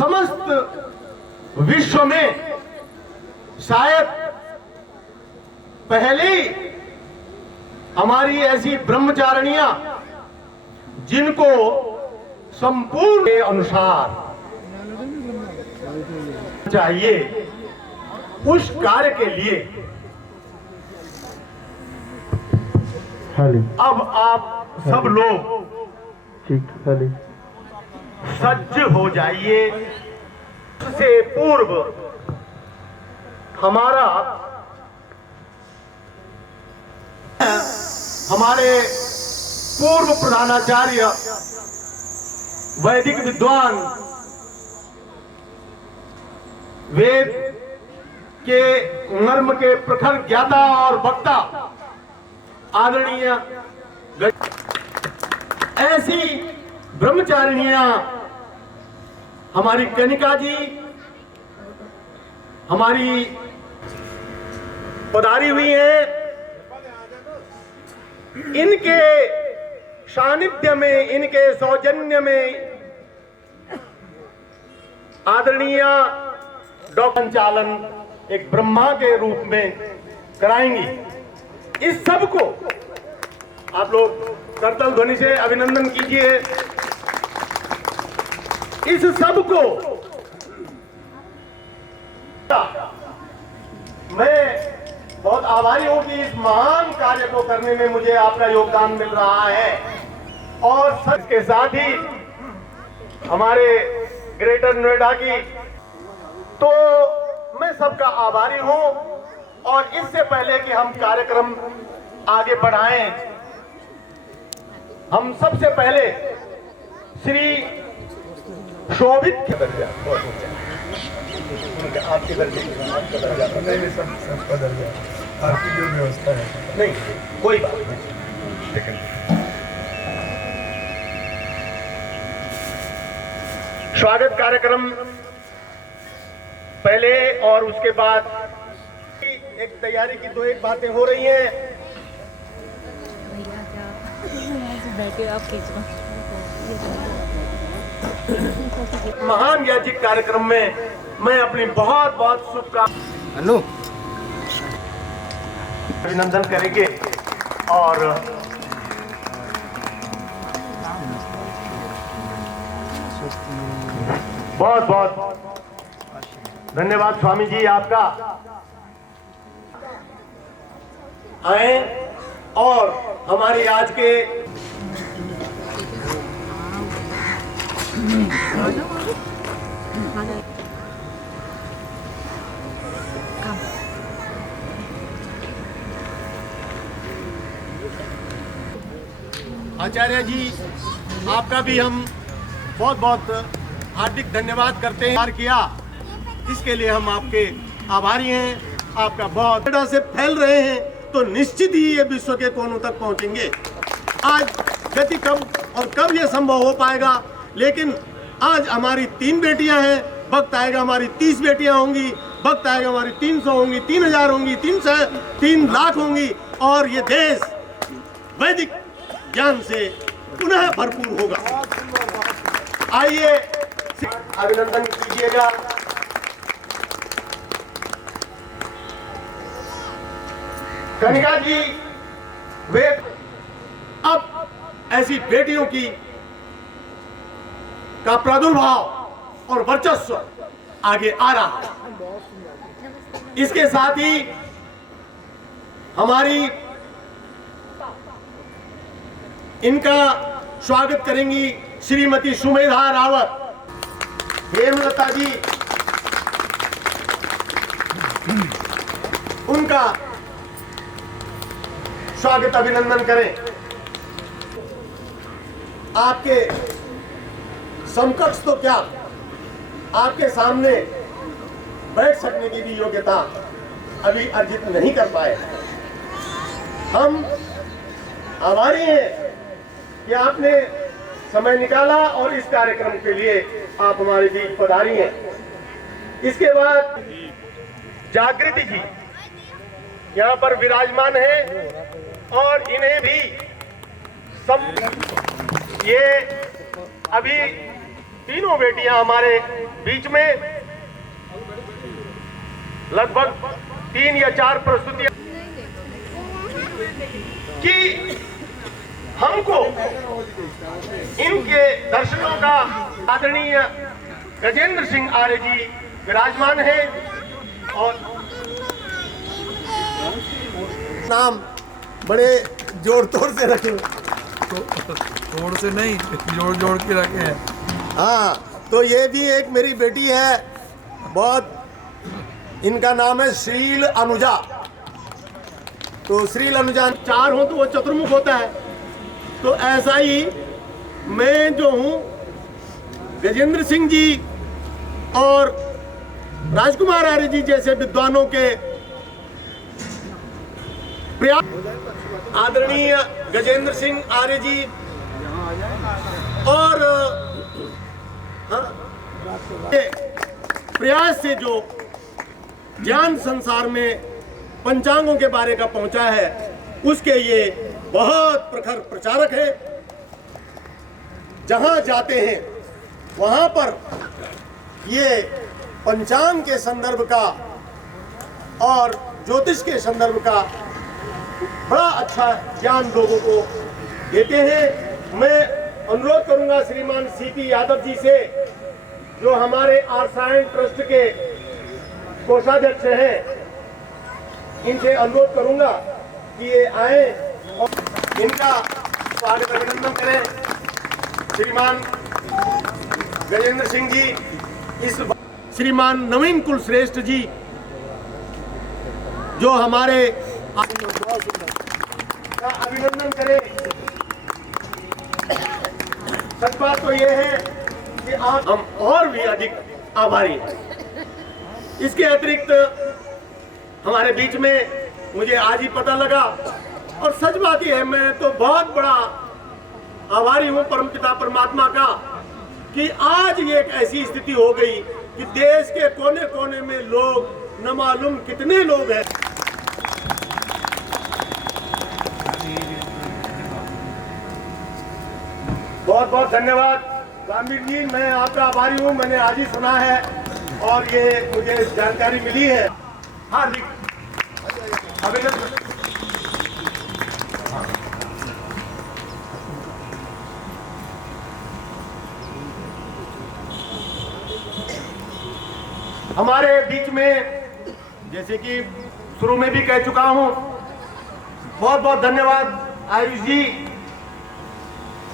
समस्त विश्व में शायद पहली हमारी ऐसी ब्रह्मचारिणियां जिनको संपूर्ण के अनुसार चाहिए उस कार्य के लिए अब आप सब लोग सज्ज हो जाइए। उससे पूर्व हमारे पूर्व प्रधानाचार्य वैदिक विद्वान वेद के मर्म के प्रखर ज्ञाता और वक्ता आदरणीय ऐसी ब्रह्मचारिणियां हमारी कनिका जी हमारी पधारी हुई हैं। इनके सानिध्य में, इनके सौजन्य में आदरणीय डॉक्टर संचालन एक ब्रह्मा के रूप में कराएंगी। इस सब को आप लोग करतल ध्वनि से अभिनंदन कीजिए। इस सब को मैं बहुत आभारी हूं कि इस महान कार्य को करने में मुझे आपका योगदान मिल रहा है। और सच के साथ ही हमारे ग्रेटर नोएडा की तो मैं सबका आभारी हूं। और इससे पहले कि हम कार्यक्रम आगे बढ़ाएं, हम सबसे पहले श्री शोभित के दर्जा आपके दर्जे सबका दर्जा आपकी जो व्यवस्था है नहीं कोई बात नहीं। स्वागत कार्यक्रम पहले और उसके बाद एक तैयारी की दो एक बातें हो रही हैं। बैठे आप महान याजिक कार्यक्रम में मैं अपनी बहुत बहुत शुभकामनाएं अभिनंदन करेंगे। और बहुत बहुत धन्यवाद स्वामी जी आपका आए और हमारी आज के आचार्य जी आपका भी हम बहुत बहुत हार्दिक धन्यवाद करते हैं। किया इसके लिए हम आपके आभारी हैं। आपका बहुत तरह से फैल रहे हैं तो निश्चित ही ये विश्व के कोनों तक पहुंचेंगे। आज गति कब और कब ये संभव हो पाएगा, लेकिन आज हमारी 3 बेटियां हैं, वक्त आएगा हमारी 30 बेटियां होंगी, वक्त आएगा हमारी 300 होंगी, 3000 होंगी, 3 लाख होंगी और ये देश वैदिक ज्ञान से पुनः भरपूर होगा। आइए अभिनंदन कीजिएगा। कनिका जी वे अब ऐसी बेटियों की का प्रादुर्भाव और वर्चस्व आगे आ रहा है। इसके साथ ही हमारी इनका स्वागत करेंगी श्रीमती सुमेधा रावत, हेमलता जी, उनका स्वागत अभिनंदन करें। आपके समकक्ष तो क्या आपके सामने बैठ सकने की भी योग्यता अभी अर्जित नहीं कर पाए। हम आभारी हैं कि आपने समय निकाला और इस कार्यक्रम के लिए आप हमारे बीच पधारी हैं। इसके बाद जागृति जी यहाँ पर विराजमान है और इन्हें भी सब ये अभी तीनों बेटियां हमारे बीच में लगभग 3 या 4 प्रस्तुतियां कि हमको इनके दर्शनों का आदरणीय गजेंद्र सिंह आर्य जी विराजमान है और नाम बड़े जोर तोड़ से रखे, तोड़ से नहीं, जोड़ जोड़ के रखे हैं। हाँ, तो ये भी एक मेरी बेटी है, बहुत, इनका नाम है श्रील अनुजा। तो श्रील अनुजा 4 हो तो वो चतुर्मुख होता है, तो ऐसा ही मैं जो हूँ गजेंद्र सिंह जी और राजकुमार आर्य जी जैसे विद्वानों के प्रयास, आदरणीय गजेंद्र सिंह आर्य जी और प्रयास से जो ज्ञान संसार में पंचांगों के बारे का पहुंचा है, उसके ये बहुत प्रखर प्रचारक हैं। जहां जाते हैं वहां पर ये पंचांग के संदर्भ का और ज्योतिष के संदर्भ का बड़ा अच्छा ज्ञान लोगों को देते हैं। मैं अनुरोध करूंगा श्रीमान सीपी यादव जी से, जो हमारे आर्सायन ट्रस्ट के कोषाध्यक्ष हैं, इनसे अनुरोध करूंगा कि ये आए और इनका स्वागत अभिनंदन करें। श्रीमान गजेंद्र सिंह जी, इस श्रीमान नवीन कुलश्रेष्ठ जी जो हमारे का अभिनंदन करें। सच बात तो यह है कि आज हम और भी अधिक आभारी हैं। इसके अतिरिक्त हमारे बीच में मुझे आज ही पता लगा, और सच बात यह है, मैं तो बहुत बड़ा आभारी हूं परमपिता परमात्मा का कि आज ये एक ऐसी स्थिति हो गई कि देश के कोने कोने में लोग, न मालूम कितने लोग हैं। बहुत बहुत धन्यवाद रामवीर जी, मैं आपका आभारी हूँ। मैंने आज ही सुना है और ये मुझे जानकारी मिली है। हार्दिक अभिनंदन। हमारे बीच में, जैसे कि शुरू में भी कह चुका हूँ, बहुत बहुत धन्यवाद आयुष जी,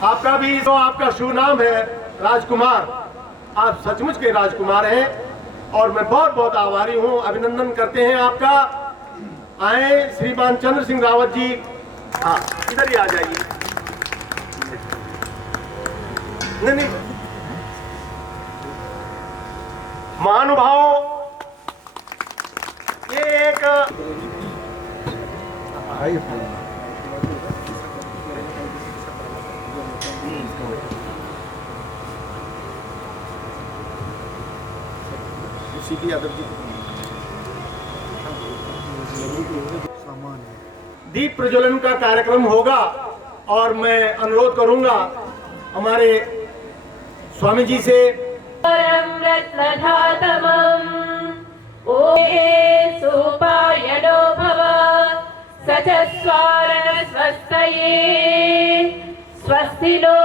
आपका भी तो आपका शुभ नाम है राजकुमार, आप सचमुच के राजकुमार हैं और मैं बहुत बहुत आभारी हूं। अभिनंदन करते हैं आपका। आए श्रीमान चंद्र सिंह रावत जी, हाँ इधर ही आ जाइए। नहीं, महानुभाव, ये एक सीपी यादव जी दीप प्रज्वलन का कार्यक्रम होगा और मैं अनुरोध करूंगा हमारे स्वामी जी से। परम रत्नधातमं ओहे सोपायनो भव सचस्वारण स्वस्तये स्वस्ति नो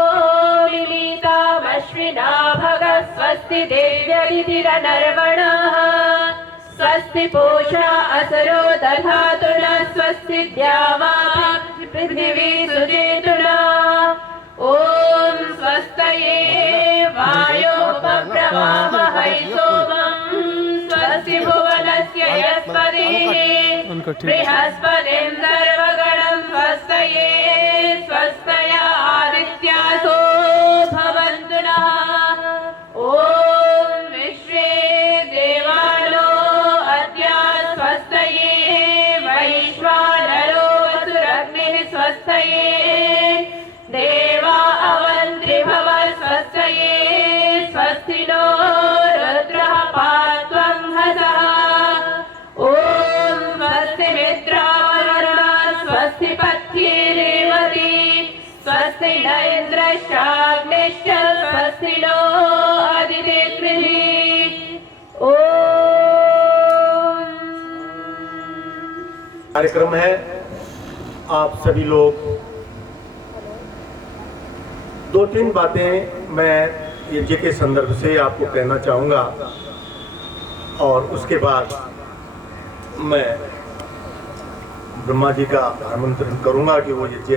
मिलितामश्विना भग स्वस्ति देव्यरितिरनर्वणः स्वस्ति पूषा असरो दधातुना स्वस्ति द्यावा पृथिवी सुजेतुना ॐ स्वस्तये वायोपप्रवामहै सोमं स्वस्ति भुवनस्य यस्पतिः बृहस्पतिर्गणं स्वस्तये स्वस्तया आदित्यासो भवन्तु नः ॐ विश्वे देवानो अद्या स्वस्तये वैश्वानरो वसुरग्निः स्वस्तये देवा अवन्त्रिभव स्वस्तये स्वस्ति नो रुद्रः पात्वं हसः ॐ स्वस्ति मित्रावरुणा स्वस्ति पत्नी रेवती स्वस्ति न इन्द्रश्चाग्निश्च स्वस्ति नो आदिते कृधि ॐ। कार्यक्रम है। आप सभी लोग 2-3 बातें मैं यज्ञ के संदर्भ से आपको कहना चाहूँगा और उसके बाद मैं ब्रह्मा जी का आमंत्रण करूँगा कि वो यज्ञ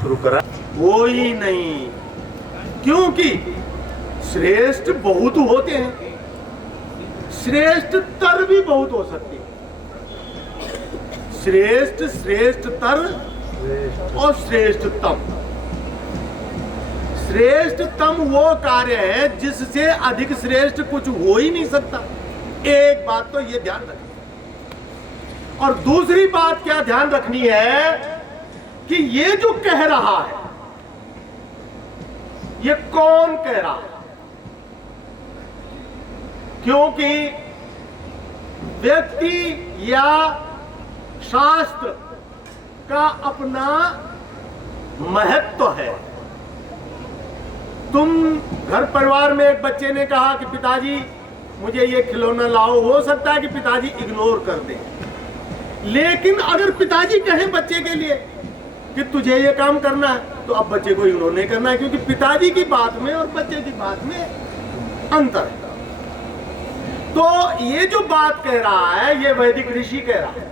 शुरू करा। कोई नहीं, क्योंकि श्रेष्ठ बहुत होते हैं, श्रेष्ठतर भी बहुत हो सकती है। श्रेष्ठ, श्रेष्ठतर और श्रेष्ठतम। श्रेष्ठतम वो कार्य है जिससे अधिक श्रेष्ठ कुछ हो ही नहीं सकता। एक बात तो ये ध्यान रखनी, और दूसरी बात क्या ध्यान रखनी है कि ये जो कह रहा है ये कौन कह रहा है, क्योंकि व्यक्ति या शास्त्र का अपना महत्व है। तुम घर परिवार में एक बच्चे ने कहा कि पिताजी मुझे ये खिलौना लाओ, हो सकता है कि पिताजी इग्नोर कर दे, लेकिन अगर पिताजी कहें बच्चे के लिए कि तुझे ये काम करना है तो अब बच्चे को इग्नोर नहीं करना है, क्योंकि पिताजी की बात में और बच्चे की बात में अंतर है। तो ये जो बात कह रहा है ये वैदिक ऋषि कह रहा है,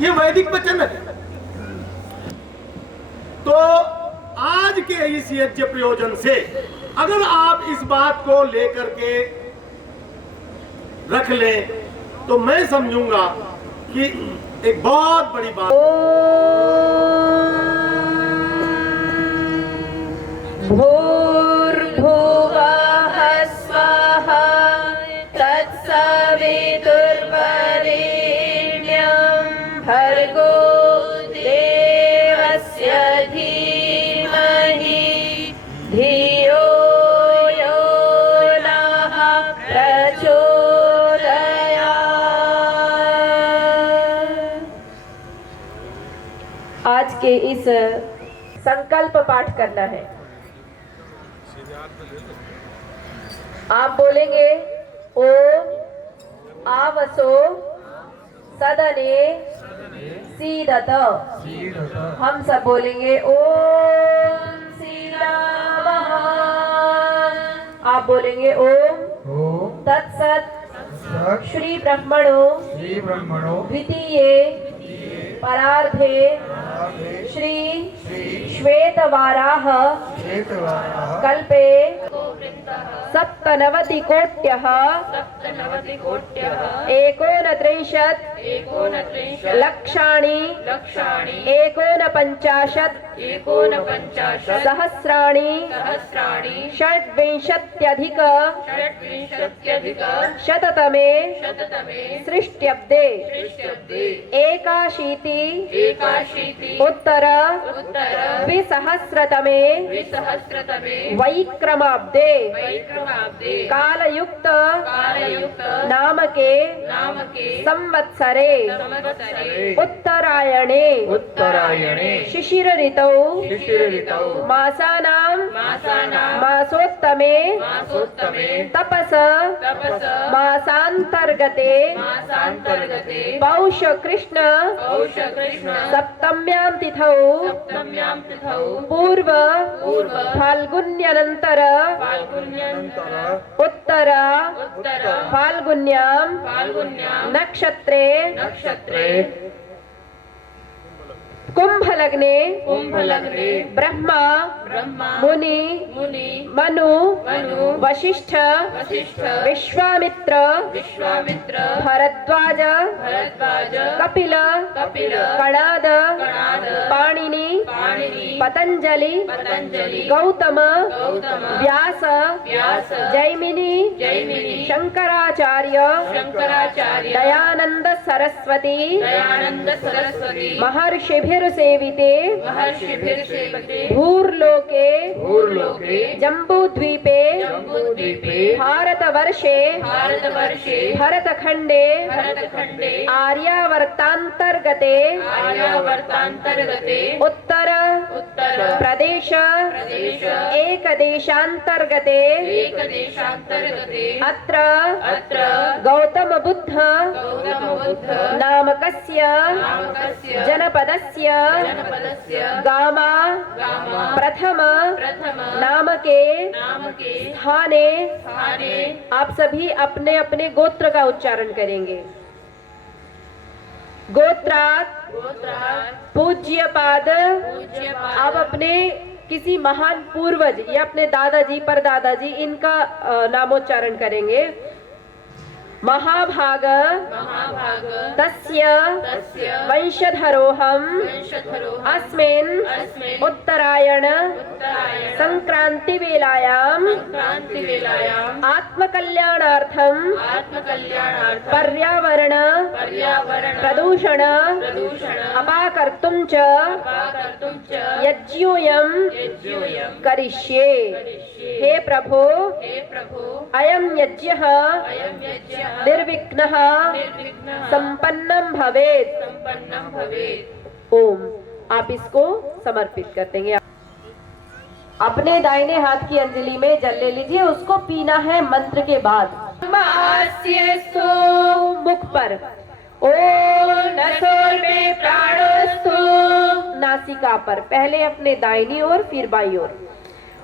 ये वैदिक वचन है। तो आज के इस यज्ञ प्रयोजन से अगर आप इस बात को लेकर के रख लें तो मैं समझूंगा कि एक बहुत बड़ी बात। भूर्भुवः स्वः तत्सवितुर्वरेण्यं भर्गो देवस्य धीमहि धियो यो नः प्रचोदयात्। आज के इस संकल्प पाठ करना है। आप बोलेंगे ओम आवसो सदने सीदत। हम सब बोलेंगे ओम सीदामः। आप बोलेंगे ओम तत्सत श्री ब्रह्मणो द्वितीये परार्धे श्री श्वेतवाराह कल्पे सप्तनवतिकोट्यः 39 लक्षाणि 49 सहस्राणि 26 शततमे सृष्ट्यब्दे 81 उत्तर 2000तमे वैक्रमाब्दे कालयुक्त नामके संवत्सरे उत्तरायणे शिशिर ऋतौ मासानां मासोत्तमे तपस मासान्तर्गते पौष कृष्ण सप्तम्यां तिथौ पूर्व फाल्गुन्यनन्तर उत्तर फाल्गुन्यां नक्षत्रे कुंभ लग्ने ब्रह्मा मुनि मनु वशिष्ठ विश्वामित्र भरद्वाज कपिल कणाद पाणिनि पतंजलि गौतम व्यास जैमिनि शंकराचार्य दयानंद सरस्वती महर्षिभिर्सेविते भूर्लोके जम्बूद्वीपे भारतवर्षे भरतखंडे आर्यावर्तांतर्गते उत्तर प्रदेश एकदेशान्तर्गते अत्र गौतम बुद्ध नामकस्य जनपदस्य गामा प्रथम नामके स्थाने आप सभी अपने अपने गोत्र का उच्चारण करेंगे। गोत्रात् पूज्यपाद आप अपने किसी महान पूर्वज या अपने दादाजी परदादाजी इनका नामोच्चारण करेंगे। महाभाग तस्य वंशधरोऽहम् अस्मिन् उत्तरायण संक्रांति वेलायाम् आत्मकल्याणार्थं पर्यावरण प्रदूषण अपाकर्तुं च यज्ञोऽयं करिष्ये। हे प्रभो अयं यज्ञः निर्विघ्नः संपन्नं भवेत्। ओम। आप इसको समर्पित कर देंगे। अपने दाहिने हाथ की अंजलि में जल ले लीजिए, उसको पीना है मंत्र के बाद। मुख पर ओम नसोर में प्राणोस्तु, नासिका पर पहले अपने दाहिनी ओर फिर बाई ओर।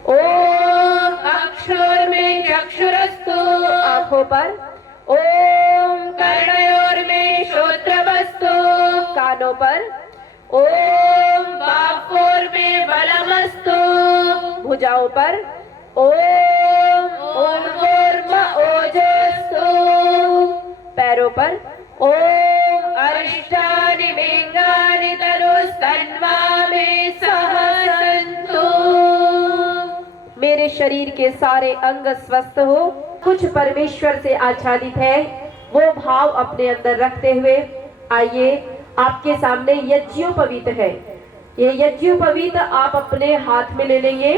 ओम अक्षर में चक्षुरस्तु, आंखों पर। ओम कर्णयोर में श्रोत्रवस्तु, कानों पर। ओम बाहोर में बलमस्तु, भुजाओं पर। ओम ऊर्ध्वोर्म ओजस्तु, पैरों पर। ओम अरिष्टानि लिंगानि तनुस्तन्वामे सहसन्तु, मेरे शरीर के सारे अंग स्वस्थ हो, कुछ परमेश्वर से आच्छादित है, वो भाव अपने अंदर रखते हुए आइए आपके सामने यज्ञोपवीत है। ये यज्ञोपवीत आप अपने हाथ में ले लेंगे।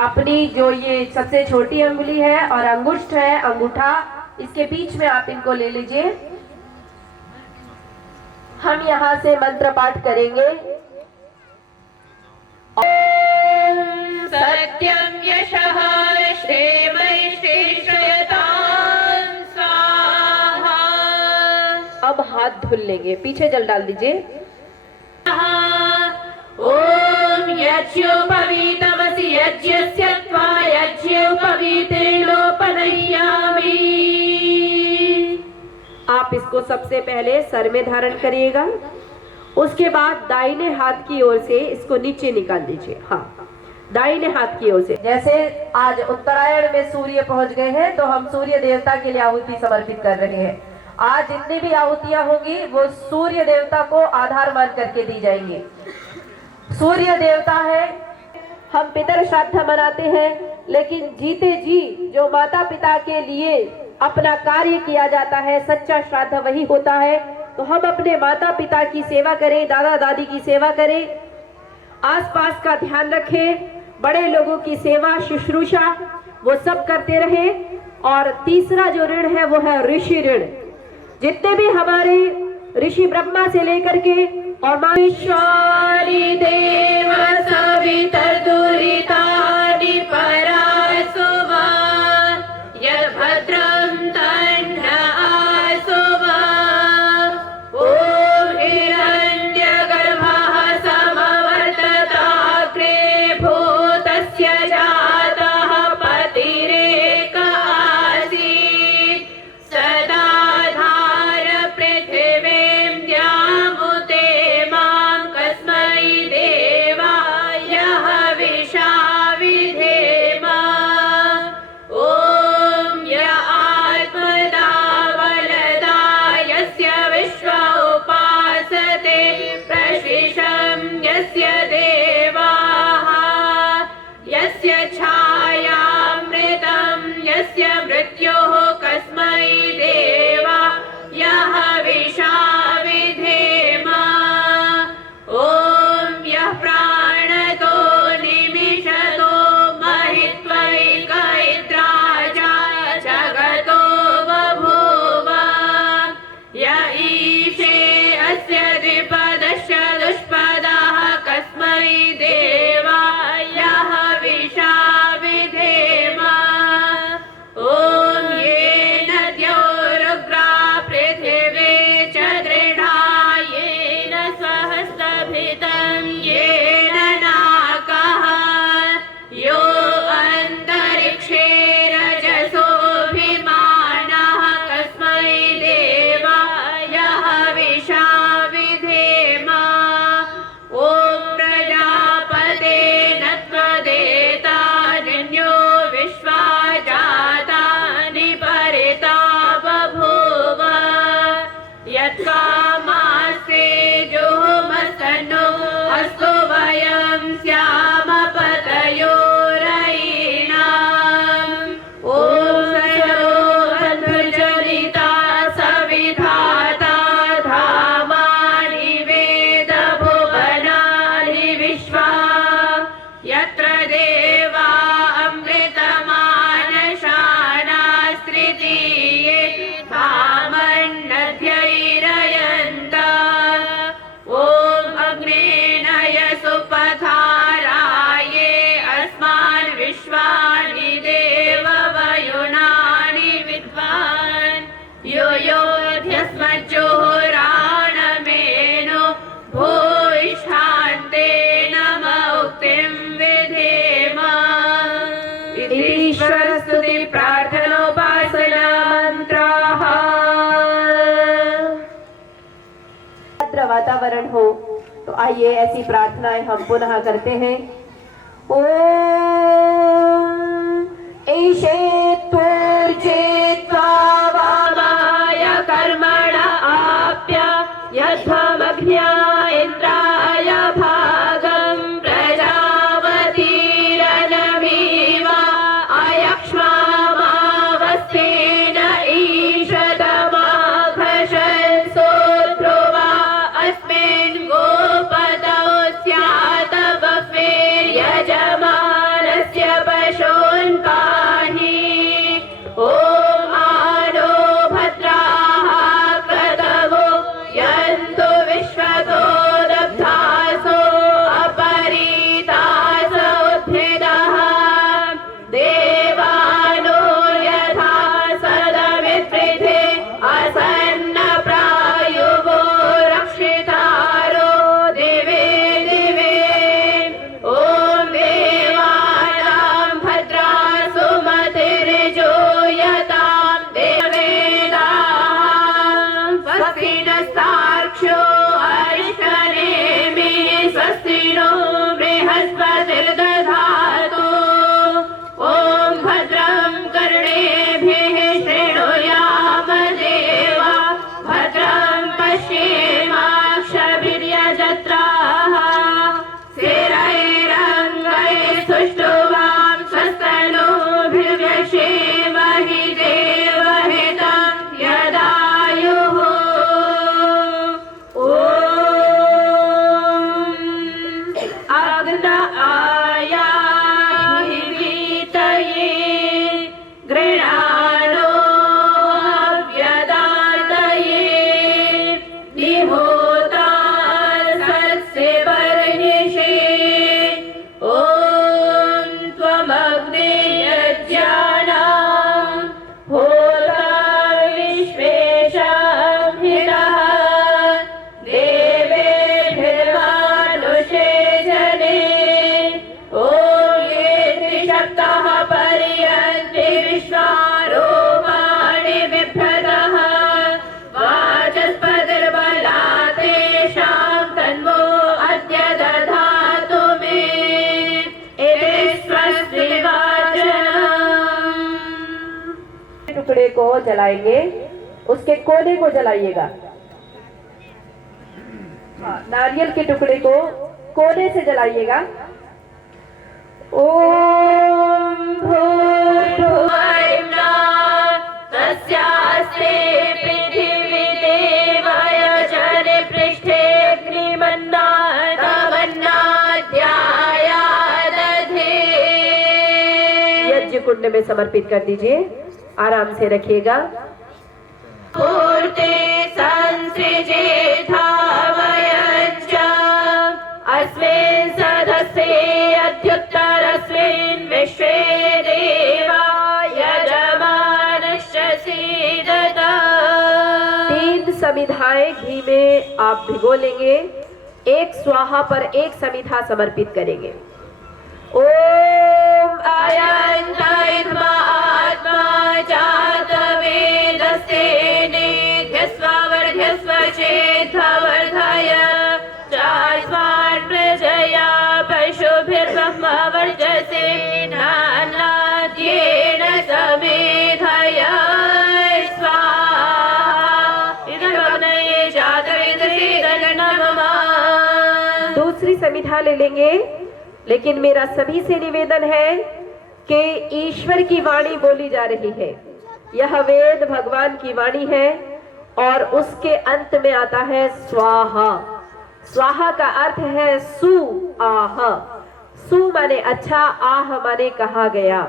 अपनी जो ये सबसे छोटी अंगुली है और अंगुष्ठ है, अंगूठा, इसके बीच में आप इनको ले लीजिए। हम यहाँ से मंत्र पाठ करेंगे। ओम सत्यम यशः श्रेयतां स्वाहा। अब हाथ धुल लेंगे, पीछे जल डाल दीजिए। ओम यज्ञोपवीतमसि यज्ञस्य त्वा यज्ञोपवीते लोपनय्यामि। आप इसको सबसे पहले सर में धारण करिएगा, उसके बाद दाहिने हाथ की ओर से इसको नीचे निकाल दीजिए। हाँ, दाहिने हाथ की ओर से। जैसे आज उत्तरायण में सूर्य पहुंच गए हैं तो हम सूर्य देवता के लिए आहुति समर्पित कर रहे हैं। आज जितनी भी आहुतियां होंगी वो सूर्य देवता को आधार मान करके दी जाएंगी। सूर्य देवता है, हम पितर श्राद्ध मनाते हैं, लेकिन जीते जी जो माता पिता के लिए अपना कार्य किया जाता है, सच्चा श्राद्ध वही होता है। तो हम अपने माता पिता की सेवा करें, दादा दादी की सेवा करें, आसपास का ध्यान रखें, बड़े लोगों की सेवा शुश्रूषा वो सब करते रहें। और तीसरा जो ऋण है वो है ऋषि ऋण। जितने भी हमारे ऋषि ब्रह्मा से लेकर के और माश्वारी देव सवितर्दुरितानि परासुवा यद्भद्रं तन्न आसुवा। ओम हिरण्यगर्भः समवर्तताग्रे भूतस्य जातः पतिरेक आसीत् सदा धार पृथिवीं द्यामुते मां कस्मै तो आइए ऐसी प्रार्थनाएं हम पुनः करते हैं। ओम ईशेत्वोर्जेत्वा वामाय कर्मण आप्य यथमग्न्या इन्द्राय भागं प्रजावतीरनमीवा अयक्ष्मामावस्तेन ईशदमाघशन् सोऽध्रुवा अस्मिन् गोपतौ स्यात् बह्वीर्यजमानस्य पशून् पाहि। ॐ आनो भद्राः क्रतवो यन्तु विश्वतो दग्धासो अपरीतास उद्भिदः देवानो यथा सदमित्रिथे असन्नप्रायुवो रक्षितारो दिवे दिवे। ॐ देवानां भद्रा सुमतिर्जूयतां देवेदाः स्वस्ति नस्तार्क्ष्यो अरिष्टनेमिः स्वस्ति नो बृहस्पतिर्दधातु। ॐ भद्रं कर्णेभिः शृणुयाम देवा भद्रं पश्येमाक्षभिर्यजत्राः स्थिरैरङ्गैः सुष्ठुवां स्वस्तनूभिर्व्यशेमहि देवहितं यदायुः। ॐ अग्न आयाहि वीतये गृणानो व्यदातये निहोता सत्से वर्निषे। ॐ त्वमग्ने यज्ञानां होता विश्वेषां हितः देवेभिर्मानुषे जने। ॐ ये त्रिशक्तः पर्यन्ति विश्वारूपाणि बिभ्रतः वाचस्पतिर्बलात् तेषां तन्वो अद्य दधातु मे। इति स्वस्ति वाचनम्। टुकड़े को जलाएंगे, उसके कोने को जलाइएगा। नारियल के टुकड़े को कोने से जलाइएगा। ओम भूर्भुवः तस्यास्ते पृथिवी देवयजने पृष्ठे अग्निमन्नादमन्नाध्यायादधे। यज्ञ कुंड में समर्पित कर दीजिए, आराम से रखिएगा। पूर्ते संसृजेधावयञ्च अस्मिन् सदस्ये अध्युत्तरस्मिन् विश्वे देवा यजमानश्च सीदत। 3 समिधाएं घी में आप भिगो लेंगे, एक स्वाहा पर एक समिधा समर्पित करेंगे। ओम अयंतैत्मा आत्मा जातवेदस्ते निध्यस्ववर्ध्यस्व चेद्धवर्धय चास्मान् प्रजया पशुभिर्ब्रह्मवर्चसे नान्नाद्येन समेधय स्वाहा। इदमग्नये जातवेदसे नमः। दूसरी समिधा ले लेंगे, लेकिन मेरा सभी से निवेदन है कि ईश्वर की वाणी बोली जा रही है। यह वेद भगवान की वाणी है और उसके अंत में आता है स्वाहा। स्वाहा का अर्थ है सु आह। सु माने अच्छा, आह माने कहा गया।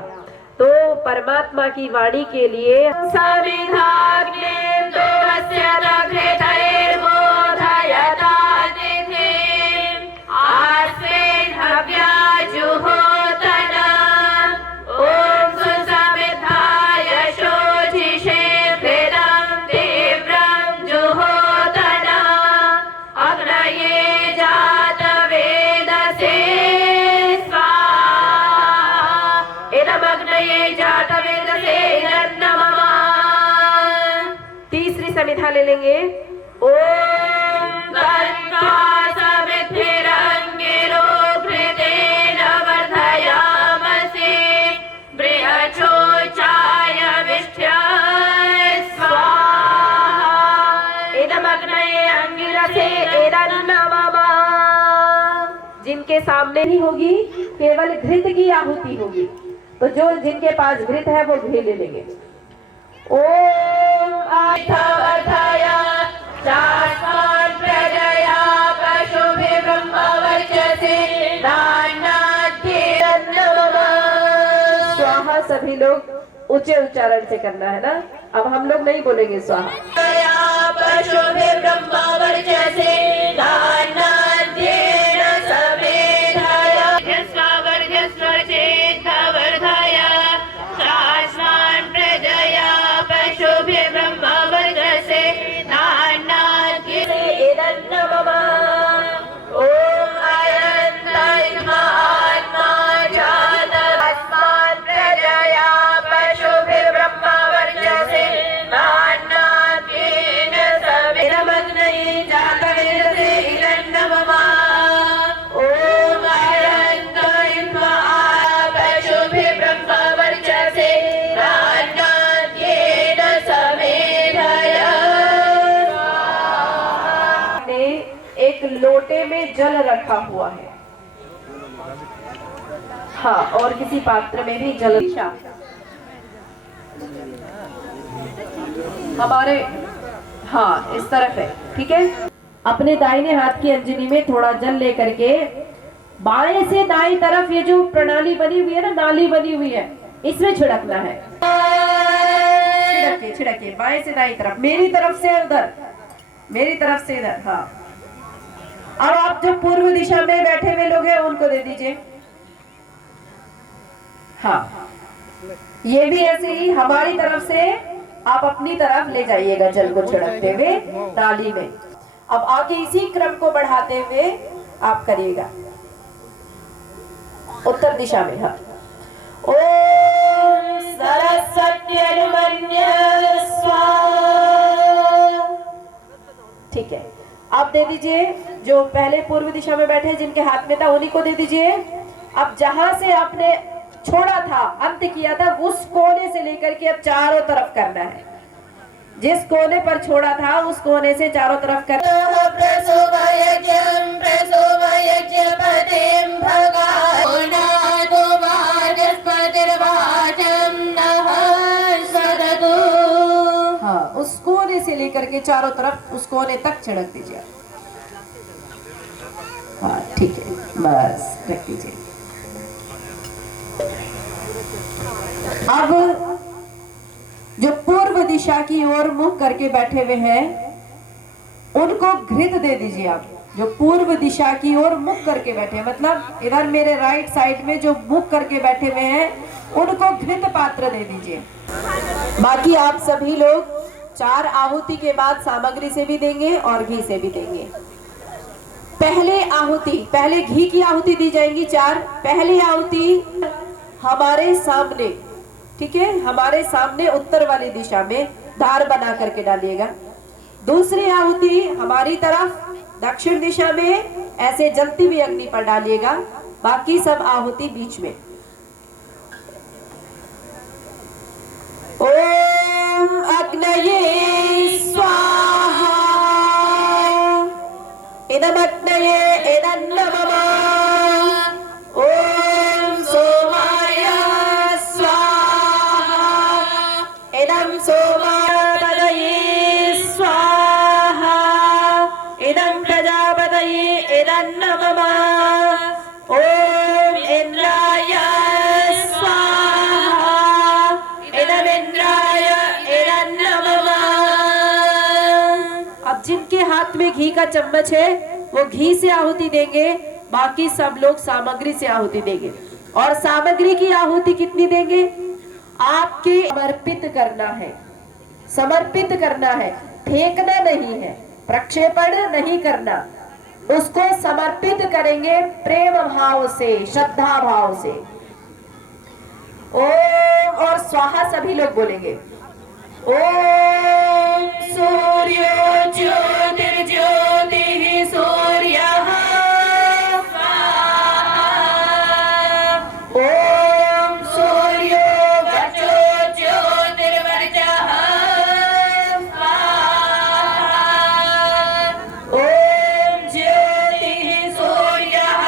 तो परमात्मा की वाणी के लिए तीसरी समिधा ले लेंगे। ओम जिनके सामने ही होगी केवल घृत की आहुति होगी। तो जो जिनके पास घृत है वो घी ले लेंगे। ओम अथाया शास्त्रान् प्रजया पशुभिः ब्रह्मवर्चसे नान्नाद्येन नमः। स्वाहा सभी लोग ऊंचे उच्चारण से करना है ना। अब हम लोग नहीं बोलेंगे स्वाहा। पशुभिः ब्रह्मवर्चसे नान्नाद्येन समेधाया यस्वावर्चस्वर्चेद्धवर्धाय शास्त्रान् प्रजया पशुभिः ब्रह्मवर्चसे नान्नाद्येन नमः। ओम अयन्तात्मा जातस्मात् प्रजया पशुभिः ब्रह्मवर्चसे नान्नाद्येन समेधमग्नये जातवेदसे नमः। ओम अयन्तात्मा पशुभिः ब्रह्मवर्चसे नान्नाद्येन समेधया। एक लोटे में जल रखा हुआ है, हाँ, और किसी पात्र में भी जल हमारे, हाँ, इस तरफ है, ठीक है। अपने दाहिने हाथ की अंजलि में थोड़ा जल लेकर के बाएं से दाएं तरफ ये जो प्रणाली बनी हुई है ना, नाली बनी हुई है, इसमें छिड़कना है। छिड़के छिड़के बाएं से दाएं तरफ, मेरी तरफ से उधर, मेरी तरफ से इधर, हाँ। अब आप जो पूर्व दिशा में बैठे हुए लोग हैं उनको दे दीजिए, हाँ। ये भी ऐसे ही हमारी तरफ से आप अपनी तरफ ले जाइएगा जल को छिड़कते हुए नाली में। अब आगे इसी क्रम को बढ़ाते हुए आप करिएगा उत्तर दिशा में, हाँ। ओम सरस्वत्यनुमन्य स्वाहा। ठीक है, आप दे दीजिए। जो पहले पूर्व दिशा में बैठे जिनके हाथ में था उन्हीं को दे दीजिए। अब जहां से आपने छोड़ा था, अंत किया था, उस कोने से लेकर के अब चारों तरफ करना है। जिस कोने पर छोड़ा था उस कोने से चारों तरफ करना। हाँ, उस कोने से लेकर के चारों तरफ उस कोने तक छिड़क दीजिए। हाँ, ठीक है, बस रख दीजिए। अब जो पूर्व दिशा की ओर मुख करके बैठे हुए हैं उनको घृत दे दीजिए। आप जो पूर्व दिशा की ओर मुख करके बैठे, मतलब इधर मेरे राइट साइड में जो मुख करके बैठे हुए हैं उनको घृत पात्र दे दीजिए। बाकी आप सभी लोग 4 आहुति के बाद सामग्री से भी देंगे और घी से भी देंगे। पहले आहुति, पहले घी की आहुति दी जाएंगी 4। पहली आहुति हमारे सामने, ठीक है, हमारे सामने उत्तर वाली दिशा में धार बना करके डालिएगा। दूसरी आहुति हमारी तरफ दक्षिण दिशा में ऐसे जलती हुई अग्नि पर डालिएगा। बाकी सब आहुति बीच में। ओम अग्नये स्वाहा, इदम अग्नये इदं नमः। ओम सोमाय स्वाहा, इदं सोमापदये स्वाहा, इदं प्रजापतये इदं नमः। ओम इंद्राय स्वाहा, इदं इंद्राय इदं नमः। अब जिनके हाथ में घी का चम्मच है वो घी से आहुति देंगे, बाकी सब लोग सामग्री से आहुति देंगे। और सामग्री की आहुति कितनी देंगे? आपके समर्पित करना है, समर्पित करना है, फेंकना नहीं है, प्रक्षेपण नहीं करना, उसको समर्पित करेंगे प्रेम भाव से, श्रद्धा भाव से। ओम और स्वाहा सभी लोग बोलेंगे। ओम सूर्यो ज्योतिर्ज्योतिः सूर्यः स्वाहा। ओम सूर्यो वर्चो ज्योतिर्वर्चः स्वाहा। ओम ज्योतिः सूर्यः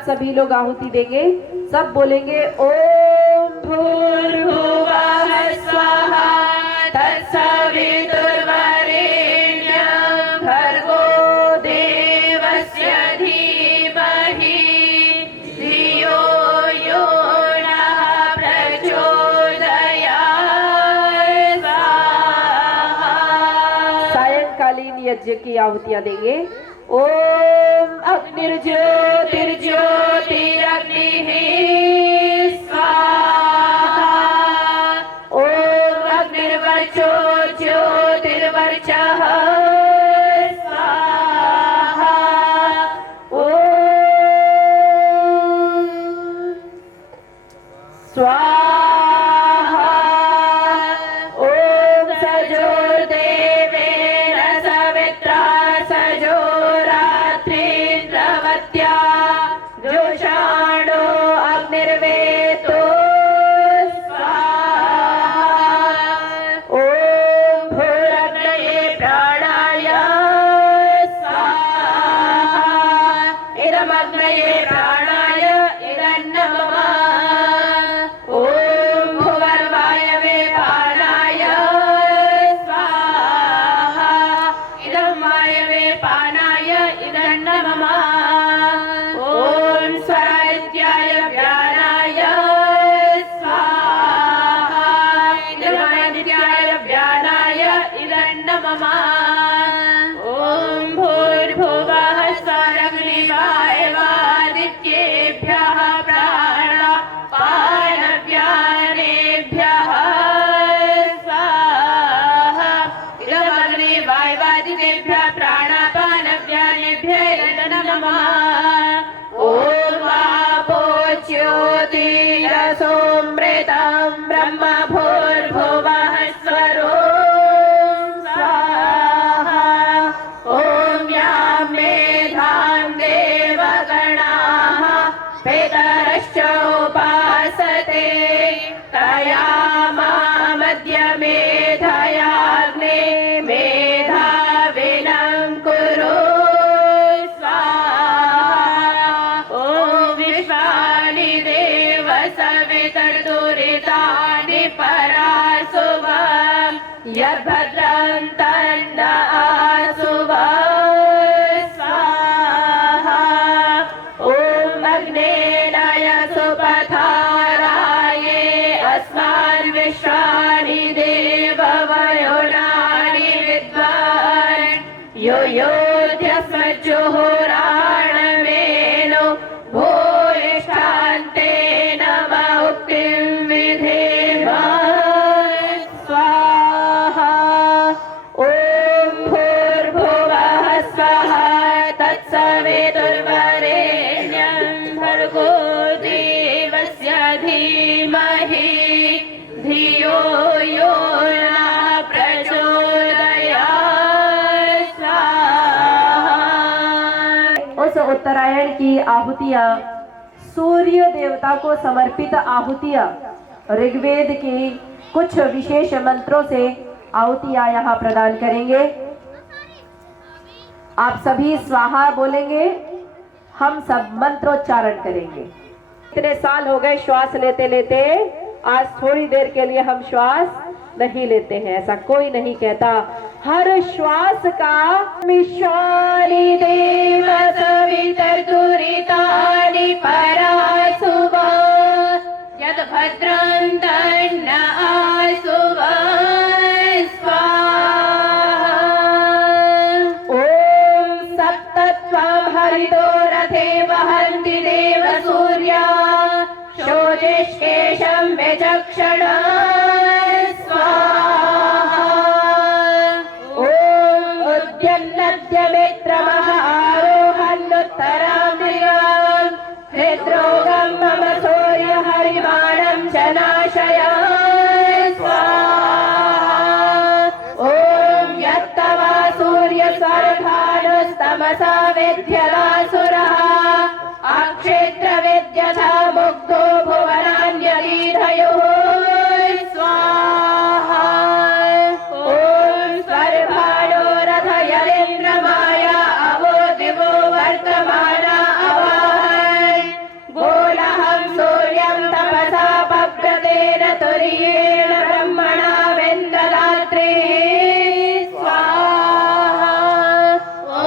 साथ सभी लोग आहुति देंगे। सब बोलेंगे ओम भूर्भुवः स्वाहा तत्सवितुर्वरेण्यं भर्गो देवस्य धीमहि धियो यो नः प्रचोदयात् स्वाहा। सायंकालीन यज्ञ की आहुतियां देंगे। ओम अग्निर्ज्योतिर्ज्योतिरग्निः स्वाहा। ओम अग्निर्वर्चो ज्योतिर्वर्चः स्वाहा। ओम स्वाहा। ओम सजोर्देवेन सवित्रा सजोरात्रिन्द्रवत्या जोषाणो अग्निर्वेतो स्वाहा। ओम भूरग्नये प्राणाय स्वाहा। इदमग्नये प्राणाय इदन्नमः। ओम भुवर्वायवे पानाय स्वाहा। इदं वायवे पानाय इदन्नमः। ओम स्वराज्याय व्यानाय स्वाहा। इदमादित्याय व्यानाय इदन्नमः। ओम भूर्भुवः स्वरग्निवायवादित्येभ्यः प्राणापानव्यानेभ्यः स्वाहा। इदमग्निवायवादितेभ्यः प्राणापानव्यानेभ्यः नमः। ओम आपो ज्योतिरसोमृतं ब्रह्म भूर्भुवः स्वरो स्वाहा। ओम यां मेधां देवगणाः पितरश्च उपासते तयामामद्य मेधयाग्ने मेधाविनं कुरु स्वाहा। ओम विश्वानि देव सवितर्दुरितानि परासुवं यद्भद्रं तन्न आसुवः स्वाहा। ओम अग्नेनाय सुपथाराये अस्मान् विश्वानि देववयोनानि विद्वान् यो योध्यस्मज्जुहोराणवेनो भूयिष्ठान्ते नम उक्तिं विधेम स्वाहा। ओम भूर्भुवः स्वः तत्सवितुर्वरेण्यं भर्गो देवस्य धीमहि धियो यो नः प्रचोदयात् स्वाहा। उस उत्तरायण की आहुतियां सूर्य देवता को समर्पित आहुतियां ऋग्वेद के कुछ विशेष मंत्रों से आहुतियां यहाँ प्रदान करेंगे। आप सभी स्वाहा बोलेंगे, हम सब मंत्रोच्चारण करेंगे। इतने साल हो गए श्वास लेते लेते, आज थोड़ी देर के लिए हम श्वास नहीं लेते हैं, ऐसा कोई नहीं कहता। हर श्वास का विश्वानि देव सवितर्दुरितानि परासुवः यद्भद्रं तन्न आसुवः स्वाहा। ओम सप्तत्वं हरितो रथे वहन्ति देव सूर्या शोचिष्केशं विचक्षण स्वाहा। ओम उद्यन्नद्यमित्रमः आरोहन्नुत्तरां दिवां हृद्रोगं मम सूर्य हरिवाणं च नाशय स्वाहा। ओम यत्तवा सूर्य स्वर्धानुस्तमसा विद्यदासुरः अक्षेत्र विद्यथा मुग्धो भुवनान्यलीधयोः स्वाहा। वीर्येण ब्रह्मणा वेन्ददात्रे स्वाहा। ॐ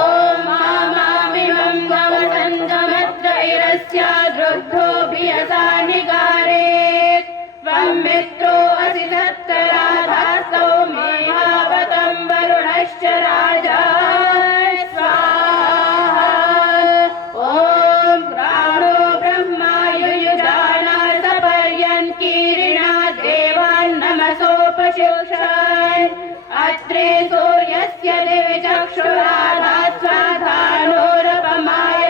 मामामिमं गमसञ्जमत्रैरस्याद्रुद्धोऽभियसानिकारे त्वं मित्रो असि सत्तराधास्तौ मेहावतं वरुणश्च राजा स्वाहा। ॐ प्राणो ब्रह्मायुयुजाना सपर्यन् कीरिणा देवान् नमसोपशिक्षन् अत्रे सूर्यस्य दिवि चक्षुराधात् स्वाधानोरपमाय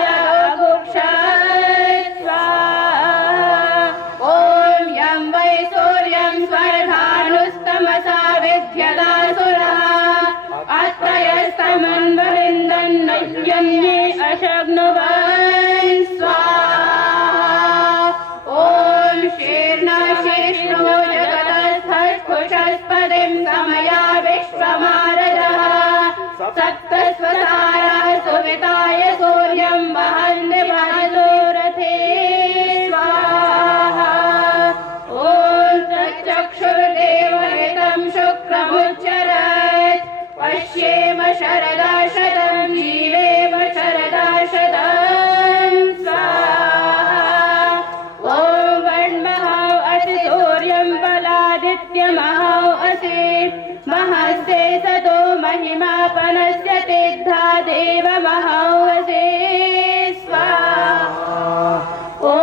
गुक्षत् स्वाहा। ॐ यं वै सूर्यं स्वरधानुस्तमसा विद्यदासुरः अत्रयस्तमन्वविन्दन्नयन्ये अशग्नुवन् स्वाहा। ॐ शीर्णशीर्ष्णो जगतस्थस्फुषस्पतिं समया विश्वमारजः सप्तस्वसारः सुविताय सूर्यं वहन्ति वहतो रथे स्वाहा। ॐ तच्चक्षुर्देवहितं शुक्रमुच्चरत् पश्येम शरदा शतं जीवेम शरदा शतं स्वाहा। ॐ वन्महौ असि सूर्यं बलादित्यमहौ असि महस्ते सतो महिमापनस्य तिद्धा देवमहौ असि स्वाहा। ॐ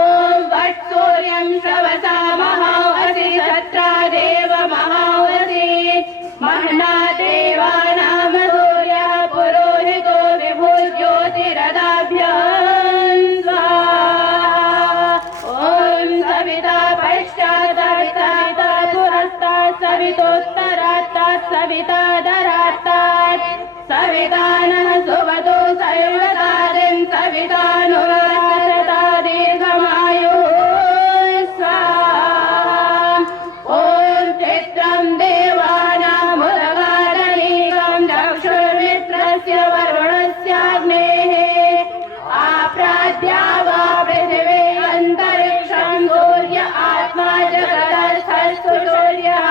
वट्सूर्यं श्रवसामहौ असि सत्रा देवमहौ असि महना देवानां सूर्यः पुरोहितो विभुज्योतिरदाभ्यां स्वाहा। ॐ सविता पश्चादविता पुरस्तात् सवितोत्तरात्तात् सवितादरात्तात् सविता नः सुवतो सर्वदादिं सविता नो राजता दीर्घमायुः स्वाहा। ॐ चित्रं देवानामुदगादनीकं चक्षुर्मित्रस्य वरुणस्याग्नेः आप्राद्या वा पृथिवी अन्तरिक्षं सूर्य आत्मा जगतस्थस्तु सूर्यः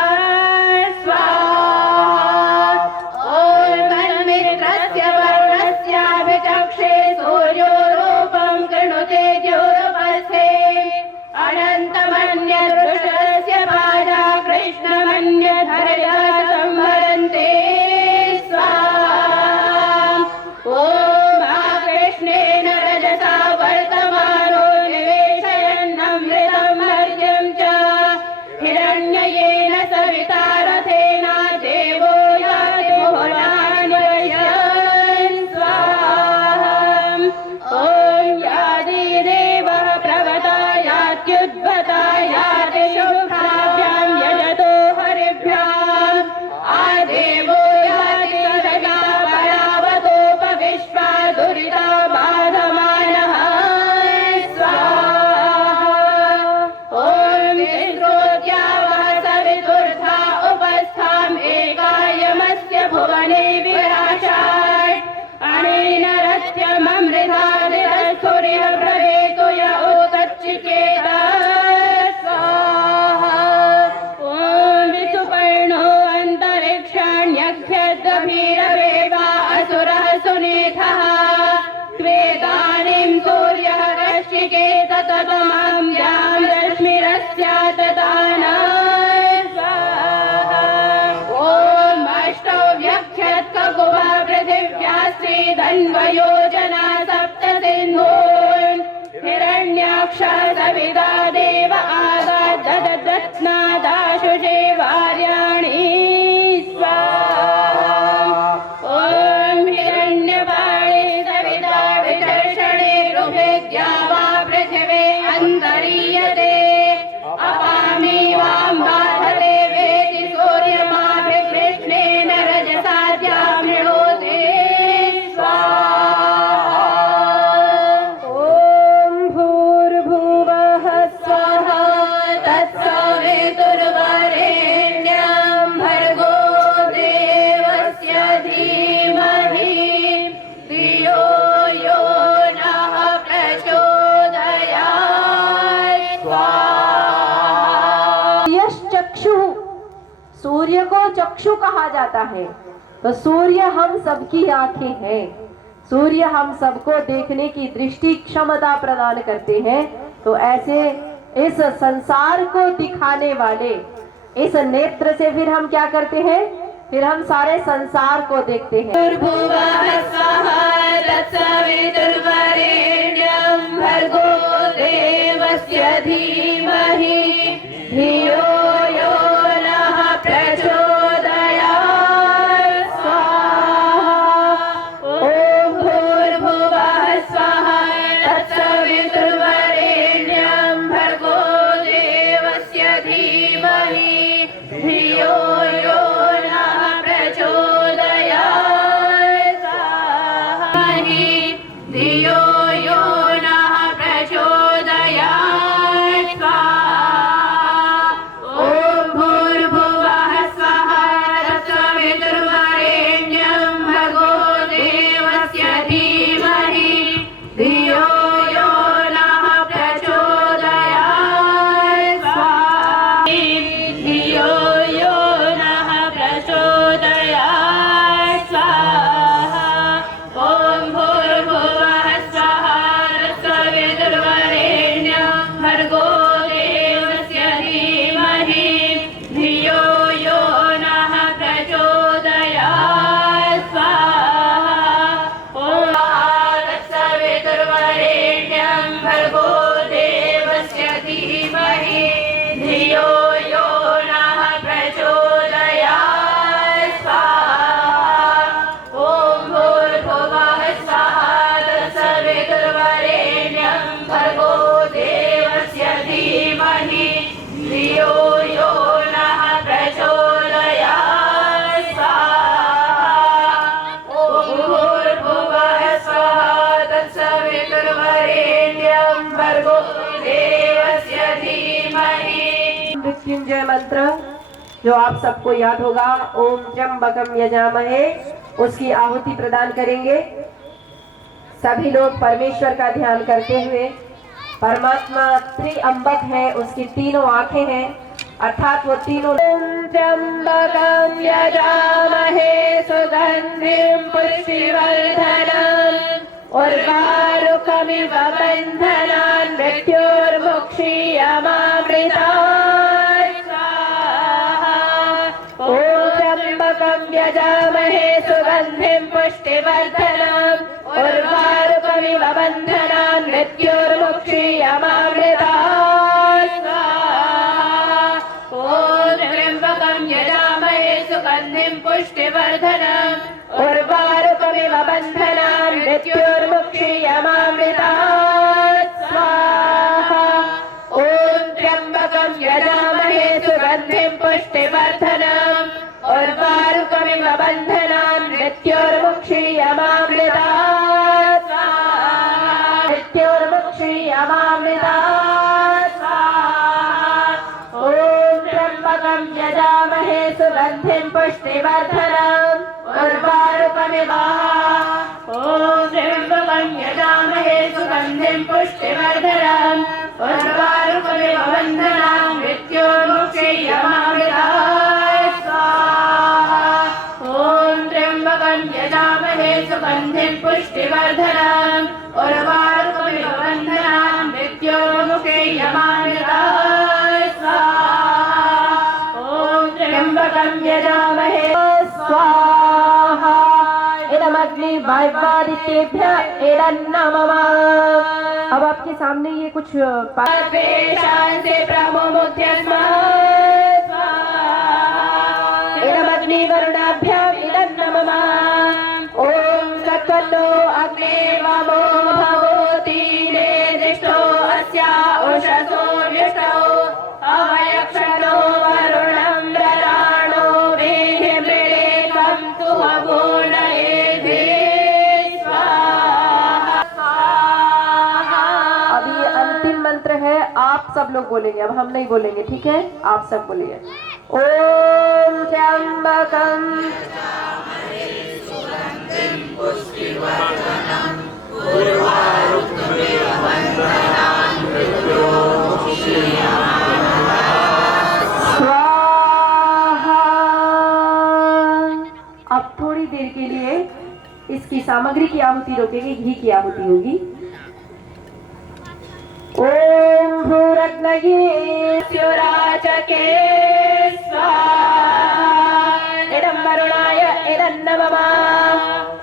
स्वाहा। ॐ तन्मित्रस्य वरुणस्याभिचक्षे सूर्यो रूपं कृणुते द्योरुपस्थे अनन्तमन्यदृशस्य पादा कृष्णमन्यधरया संहरन्ते स्वाहा। ॐ कृष्णेन रजसा वर्तमानो निवेशयन्नमृतं मर्त्यं च हिरण्ययेन सविता रथेना देवो याति भुवनानि वह्यन् स्वाहा। ॐ यादि देवः प्रवता यात्युद्भता याति शुभ्राभ्यां यजतो हरिभ्याम् आदेवो याति सदगा परावतोपविश्वा दुरिता बाधमानः स्वाहा। ॐ विश्रोद्यावः सवितुर्धा उपस्थाम् एकायमस्य भुवने विराशात् अनेन रथ्यममृतादिरस्थुरिः प्रवेतु य उत्तच्चिकेत स्वाहा। ॐ विसुपर्णो अन्तरिक्षाण्यख्यद्गभीरवेगा असुरः सुनीतः त्वेदानीं सूर्यः कश्चिकेत ततमां यां रश्मिरस्यातताना स्वाहा। ॐ अष्टौ व्यख्यत्ककुवा पृथिव्या श्रीधन्वयोजना सप्त सिन्धून् हिरण्याक्षा सविता देव आगाद्ददद्रत्नादाशुषे वार्याणि स्वाहा। ॐ हिरण्यपाणे सविता विचर्षणे रुभेद्या वा पृथिवे अन्तरीयते अपामि वां बाधते वेति सूर्यमाभिकृष्णेन रजसाद्या मृणोते स्वाहा। ॐ भूर्भुवः चक्षु कहा जाता है। तो सूर्य हम सबकी आंखें हैं, सूर्य हम सबको देखने की दृष्टि क्षमता प्रदान करते हैं। तो ऐसे इस संसार को दिखाने वाले इस नेत्र से फिर हम क्या करते हैं, फिर हम सारे संसार को देखते हैं। भर्गो देवस्य धीमहि धियो यो नः प्रचोदयात् स्वाहा। ओम भूर्भुवः स्वः तत्सवितुर्वरेण्यं भर्गो देवस्य धीमहि धियो यो नः प्रचोदयात् स्वाहा। धियो यो नः प्रचोदयात् स्वाहा। ओम भूर्भुवः स्वः तत्सवितुर्वरेण्यं भर्गो देवस्य धीमहि धियो यो नः प्रचोदयात् स्वाहा। धियो यो नः प्रचोदयात् स्वाहा। ओम भूर्भुवः स्वः तत्सवितुर्वरेण्यं भर्गो देवस्य धीमहि धियो यो नः प्रचोदयात् स्वाहा। ओम तत्सवितुर्वरेण्यं भर्गो देवस्य धीमहि धियो यो नः प्रचोदयात् स्वाहा। ओम भूर्भुवः स्वः तत्सवितुर्वरेण्यं भर्गो देवस्य धीमहि धियो यो नः प्रचोदयात् स्वाहा। ओम भूर्भुवः स्वः तत्सवितुर्वरेण्यं भर्गो देवस्य धीमहि। मृत्युंजय मंत्र जो आप सबको याद होगा, ओम त्र्यंबकम यजामहे, उसकी आहुति प्रदान करेंगे। सभी लोग परमेश्वर का ध्यान करते हुए, परमात्मा त्रिअंबक है, उसकी तीनों आंखें हैं, अर्थात वो तीनों। ओम त्र्यंबकम यजामहे सुगंधिं पुष्टिवर्धनम् उर्वारुकमिव बन्धनान् मृत्योर्मुक्षीयमामृतात् स्वाहा। ओम त्र्यंबकं यजामहे सुगंधिं पुष्टिवर्धनम् उर्वारुकमिव बन्धनान् मृत्योर्मुक्षीयमामृतात् स्वाहा। ओम त्र्यंबकं यजामहे सुगंधिं पुष्टिवर्धनम् उर्वारुकमिव बन्धनान् मृत्योर्मुक्षीयमामृतात् स्वाहा। ओम त्र्यंबकं यजामहे सुगंधिं पुष्टिवर्धनम् उर्वारुकमिव बन्धनान् मृत्योर्मुक्षीयमामृतात् स्वाहा। मृत्योर्मुक्षीयमामृतात् स्वाहा। ओम त्र्यंबकं यजामहे सुगंधिं पुष्टिवर्धनम् उर्वारुकमिव। ओम त्र्यंबकं यजामहे सुगंधिं पुष्टिवर्धनम् उर्वारुकमिव बन्धनान् मृत्योर्मुक्षीयमामृतात् स्वाहा। ओम त्र्यंबकं यजामहे सुगंधिं पुष्टिवर्धनम् उर्वारुकमिव बन्धनान् मृत्योर्मुक्षीयमामृतात् स्वाहा। ओम त्र्यंबकं यजामहे स्वाहा। इदमग्नि वाय्वादित्येभ्यः एतन्नमः। अब आपके सामने ये कुछ से प्रमुमुद्य इदमग्नि वरुणाभ्याम् इदन्नमः। ओम तत्त्वन्नो अग्ने वामो भवति निर्दिष्टो अस्या उषसो व्युष्टौ अवयक्षणो वरुणं दराणो वेहि मृळे त्वं तु अपूर्णयेधि स्वाहा। अभी ये अंतिम मंत्र है, आप सब लोग बोलेंगे, अब हम नहीं बोलेंगे, ठीक है? आप सब बोलिए। ओम त्र्यंबकं स्वाहा। के लिए इसकी सामग्री की आहुति रोकेंगे, घी की आहुति होगी। ओम भूरत्नगीस्युराचके स्वाहा इदं वरुणाय इदं नमः।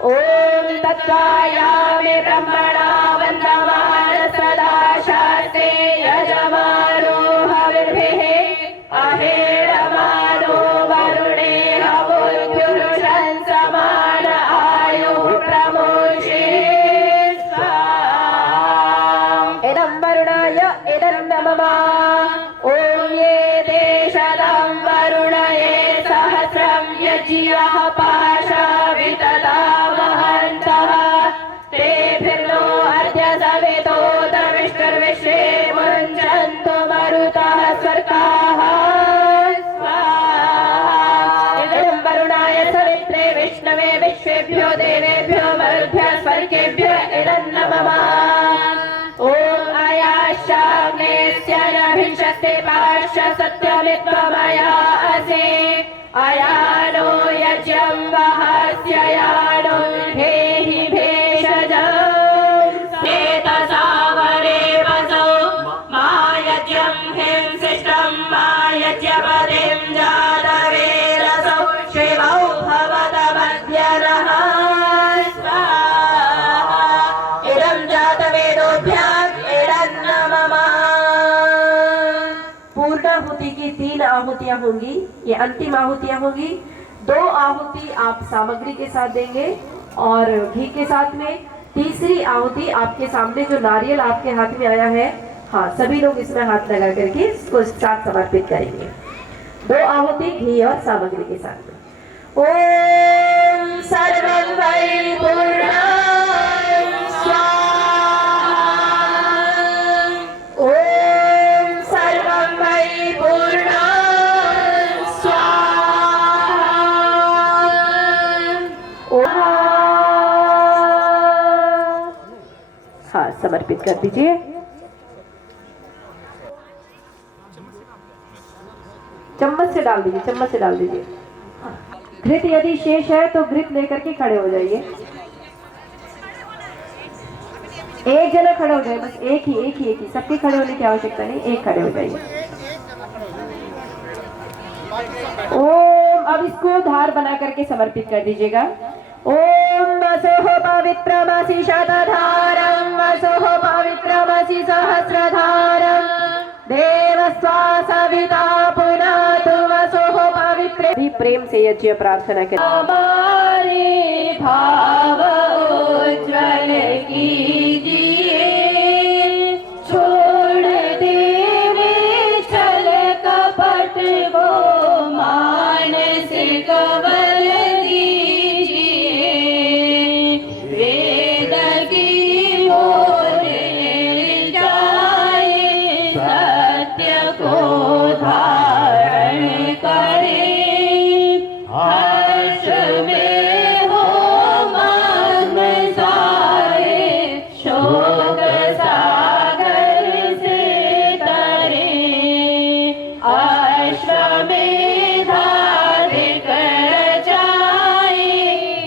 ओम तत्त्वायामि ब्रह्मणा वन्दमान सदा शास्त्रे यजमानो हविर्भिः अहेरमानो वरुणे हवोद्युरुषं समान आयुः प्रमोषे स्वाहा इदं वरुणाय इदं नमः। ॐ ये देशदं वरुणये सहस्रं यज्ञः पाशा विदधामहन्तः तेभिर्नो अद्य सवितो दविष्टुर्विश्वे मुञ्चन्तु मरुतः स्वर्गाः स्वाहा इदं वरुणाय सवित्रे विष्णवे विश्वेभ्यो देवेभ्यो मरुभ्यः स्वर्गेभ्यो इदं नमः। ॐ अयाशाग्नेस्य नभिषक्ति पार्श्व सत्यमित्वमया असि अयानो यज्ञं वहस्य यानो धेहि भेषजम् एतसावरे वसो मायज्ञं हिंसिष्टं मायज्ञपतिं जातवेरसौ शिवौ भवतमद्यनः स्वाहा इदं जातवेदोभ्याम् इदं नमः। पूर्णाहुति की 3 आहुतियां होंगी, ये अंतिम आहुतियां होंगी। 2 आहुति आप सामग्री के साथ देंगे और घी के साथ में। तीसरी आहुति आपके सामने जो नारियल आपके हाथ में आया है, हाँ सभी लोग इसमें हाथ लगा करके इसको साथ समर्पित करेंगे। 2 आहुति घी और सामग्री के साथ में। ओम सर्वं वै पूर्णं स्वाहा। ओम सर्वं वै पूर्णं स्वाहा। हाँ समर्पित कर दीजिए। चम्मच से डाल दीजिए, चम्मच से डाल दीजिए। घृत यदि शेष है तो घृत लेकर के खड़े हो जाइए। एक जना खड़े हो जाए, बस एक ही सबके खड़े होने की आवश्यकता नहीं, एक खड़े हो जाइए। ओम अब इसको धार बना करके समर्पित कर दीजिएगा। ओम वसोः पवित्रमसि शतधारं वसोः पवित्रमसि सहस्रधारं देवस्वासविता पुनातु वसोः पवित्र। भी प्रेम से यज्ञ प्रार्थना करें। हमारे भाव उज्ज्वल कीजिए, छोड़ देवे छल कपट को मानसिक बल दीजिए। वेद की ओर जाए, सत्य को धारण करे, हर्ष में हो मग्न सारे, शोक सागर से तरे। अश्वमेध धारिक रचाए,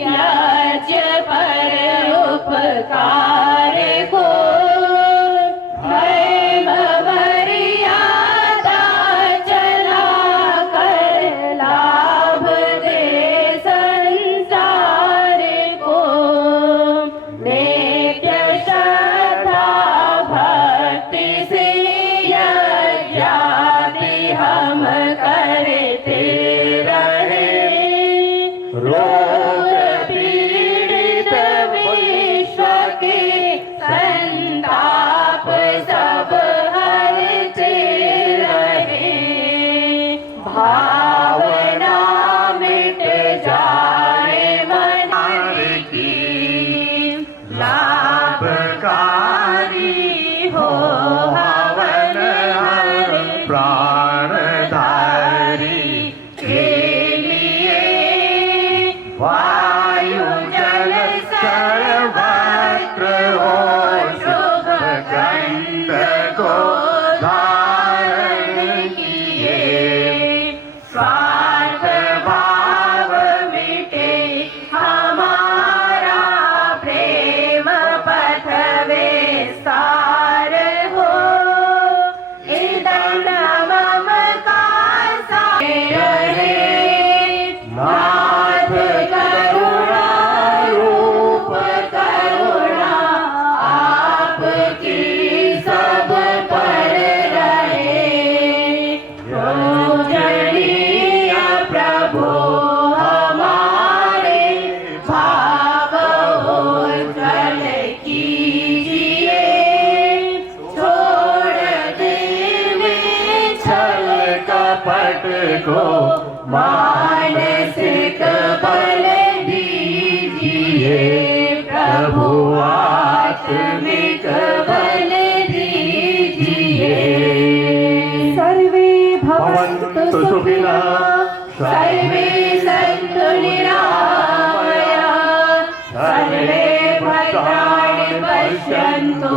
यज्ञ पर उपकार को। धर्म मर्यादा चल दंड ममकार साए रहे नाथ करुणा रूप करुणा आपकी सब पर रहे पूजनीय प्रभु हमारे भाव उज्ज्वल कीजिए छोड़ देवे छल कपट को मानसिक बल दीजिए प्रभु आत्मिक बल दीजिए सर्वे भवन्तु सुखिनः सर्वे सन्तु निरामयाः सर्वे भद्राणि पश्यन्तु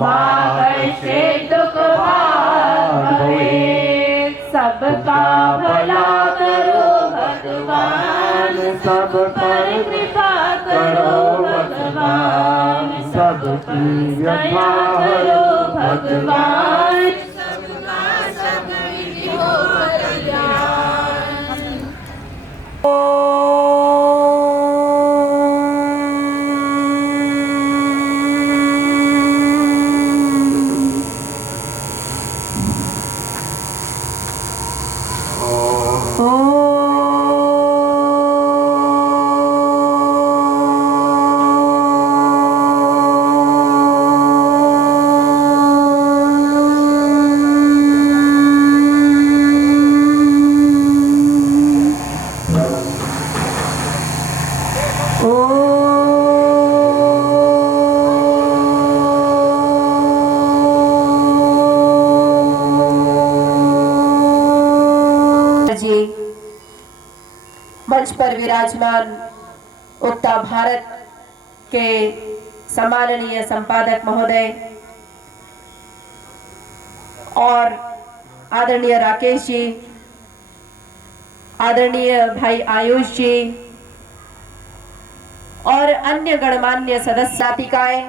मा कश्चित् दुःखभाग् भवेत् सबका भला करो भगवान सब पर कृपा करो भगवान सबकी व्यथा करो भगवान सबका सब विधि हो कल्याण जी मंच पर विराजमान उत्तर भारत के सम्माननीय संपादक महोदय और आदरणीय राकेश जी, आदरणीय भाई आयुष जी और अन्य गणमान्य सदस्यातिकाएं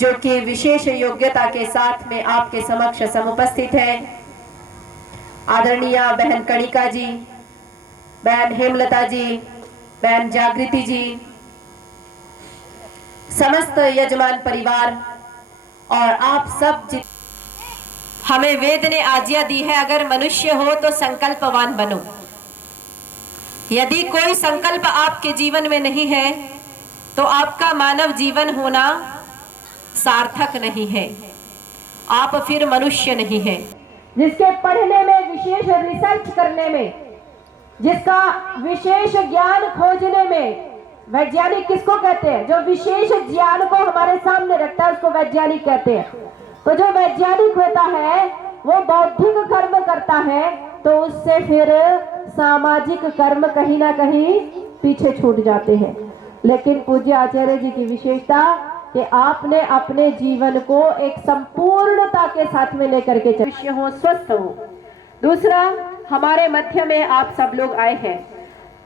जो कि विशेष योग्यता के साथ में आपके समक्ष समुपस्थित हैं। आदरणीय बहन कणिका जी, बहन हेमलता जी, बहन जागृति जी, समस्त यजमान परिवार और आप सब हमें वेद ने आज्ञा दी है, अगर मनुष्य हो तो संकल्पवान बनो। यदि कोई संकल्प आपके जीवन में नहीं है तो आपका मानव जीवन होना सार्थक नहीं है, आप फिर मनुष्य नहीं है। जिसके पढ़ने में, विशेष रिसर्च करने में, जिसका विशेष ज्ञान खोजने में, वैज्ञानिक किसको कहते हैं? जो विशेष ज्ञान को हमारे सामने रखता है उसको वैज्ञानिक कहते हैं। तो जो वैज्ञानिक होता है वो बौद्धिक कर्म करता है तो उससे फिर सामाजिक कर्म कहीं ना कहीं पीछे छूट जाते हैं। लेकिन पूज्य आचार्य जी की विशेषता कि आपने अपने जीवन को एक संपूर्णता के साथ में लेकर के चले हो, स्वस्थ हो। दूसरा, हमारे मध्य में आप सब लोग आए हैं।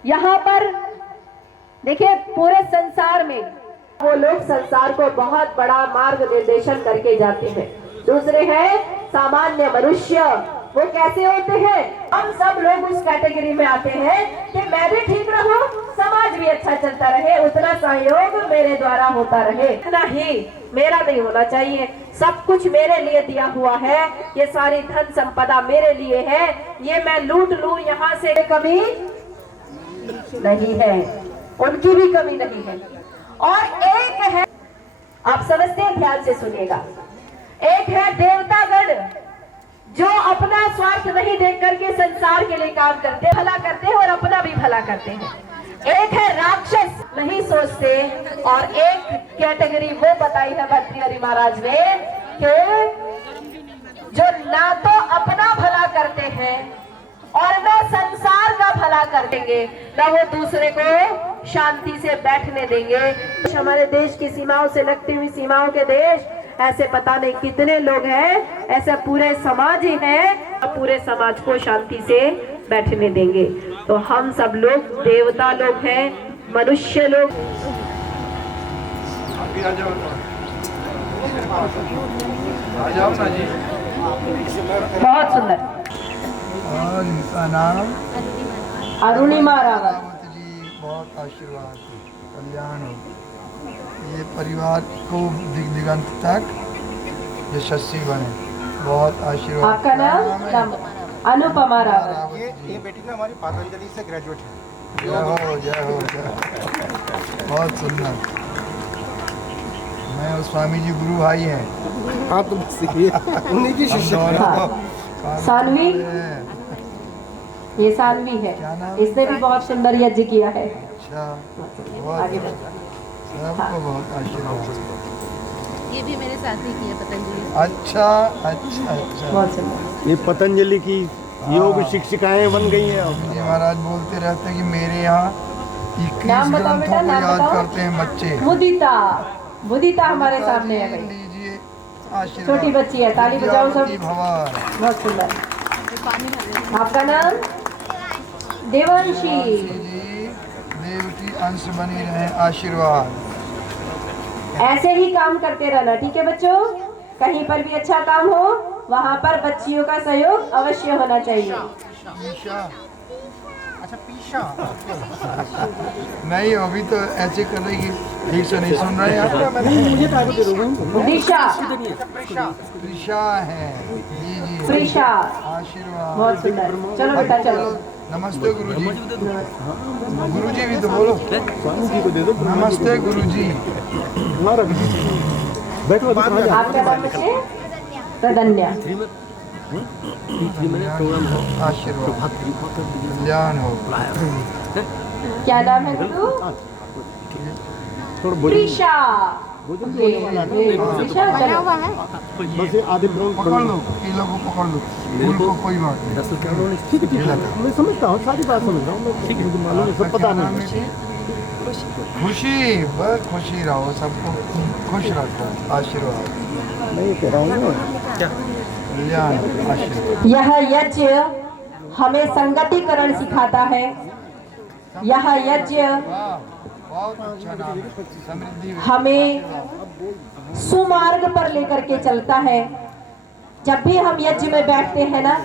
यहाँ पर देखिए पूरे संसार में वो लोग संसार को बहुत बड़ा मार्ग निर्देशन करके जाते हैं। दूसरे हैं सामान्य मनुष्य, वो कैसे होते हैं? हम सब लोग उस कैटेगरी में आते हैं कि मैं भी ठीक रहूं, समाज भी अच्छा चलता रहे, उतना सहयोग मेरे द्वारा होता रहे, इतना ही मेरा नहीं होना चाहिए, सब कुछ मेरे लिए दिया हुआ है, ये सारी धन संपदा मेरे लिए है, ये मैं लूट लूं, यहाँ से कमी नहीं है, उनकी भी कमी नहीं है। और एक है, आप समझते हैं, ध्यान से सुनिएगा, एक है देवतागण जो अपना स्वार्थ नहीं देख करके संसार के लिए काम करते, भला करते हैं और अपना भी भला करते हैं। एक है राक्षस, नहीं सोचते। और एक कैटेगरी वो बताई है भर्तृहरि महाराज ने कि जो ना तो अपना भला करते हैं और न संसार का भला कर देंगे, न वो दूसरे को शांति से बैठने देंगे। हमारे देश की सीमाओं से लगती हुई सीमाओं के देश, ऐसे पता नहीं कितने लोग हैं, ऐसा पूरे समाज ही है, पूरे समाज को शांति से बैठने देंगे। तो हम सब लोग देवता लोग हैं, मनुष्य लोग। आ जाओ ना जी। बहुत सुंदर। और इनका नाम अरुणिमा रावत। रावत जी, बहुत आशीर्वाद, कल्याण हो। ये परिवार को दिगंत तक यशस्वी बने, बहुत आशीर्वाद। आपका नाम? अनुपमा रावत। ये बेटी ना हमारी पतंजलि से ग्रेजुएट है। जय हो, जय हो, जय हो। बहुत सुंदर। मैं और स्वामी जी गुरु भाई हैं। हाँ तुम सीखिए उन्हीं की शिष्य हम दोनों हाँ। सानवी? हैं। ये सानवी है, क्या नाम? इसने भी बहुत सुंदर यज्ञ किया है। अच्छा, आगे बहुत बढ़ो। सबको बहुत आशीर्वाद। ये भी मेरे साथ ही किया पतंजलि। अच्छा, अच्छा, अच्छा। बहुत सुंदर। ये पतंजलि की योग शिक्षिकाएं बन गई हैं अब। जी महाराज बोलते रहते हैं कि मेरे यहाँ 21 नाम बताओ ग्रंथों बेटा, को नाम याद बताओ। करते हैं बच्चे। मुदिता, मुदिता हमारे सामने है भाई। लीजिए आशीर्वाद। छोटी बच्ची है, ताली बजाओ सब। विद्यावती भवन। बहुत सुंदर। आपका नाम? देवांशी। जी, देव की अंश बनी रहे, आशीर्वाद। ऐसे ही काम करते रहना, ठीक है बच्चों? कहीं पर भी अच्छा काम हो वहाँ पर बच्चियों का सहयोग अवश्य होना चाहिए। ईशा अच्छा पीछा नहीं, अभी तो ऐसे कर रही कि ठीक से नहीं सुन रहे आप। दिशा, ईशा है जी, जी प्रिशा, आशीर्वाद। बहुत सुंदर। चलो बेटा चलो। नमस्ते गुरुजी। गुरुजी भी तो बोलो। नमस्ते गुरुजी। आपका नाम बच्चे? प्रदन्या। आशीर्वाद, कल्याण हो। क्या नाम है गुरु? प्रिशा। प्रिशा चलो। आधे ग्राउंड पकड़ लो, किलो को पकड़ लो, फूल को कोई बात नहीं। मैं समझता हूँ, सारी बात समझ रहा हूँ मैं। ठीक है, मुझे मालूम है, सब पता नहीं। खुशी, बस खुशी रहो, सबको खुश रखो, आशीर्वाद, नहीं कह रहा हूँ कल्याण, आशीर्वाद। यह यज्ञ हमें संगतिकरण सिखाता है। यह यज्ञ वाह, बहुत अच्छा नाम है। समृद्धि हमें सुमार्ग पर लेकर के चलता है। जब भी हम यज्ञ में बैठते हैं ना,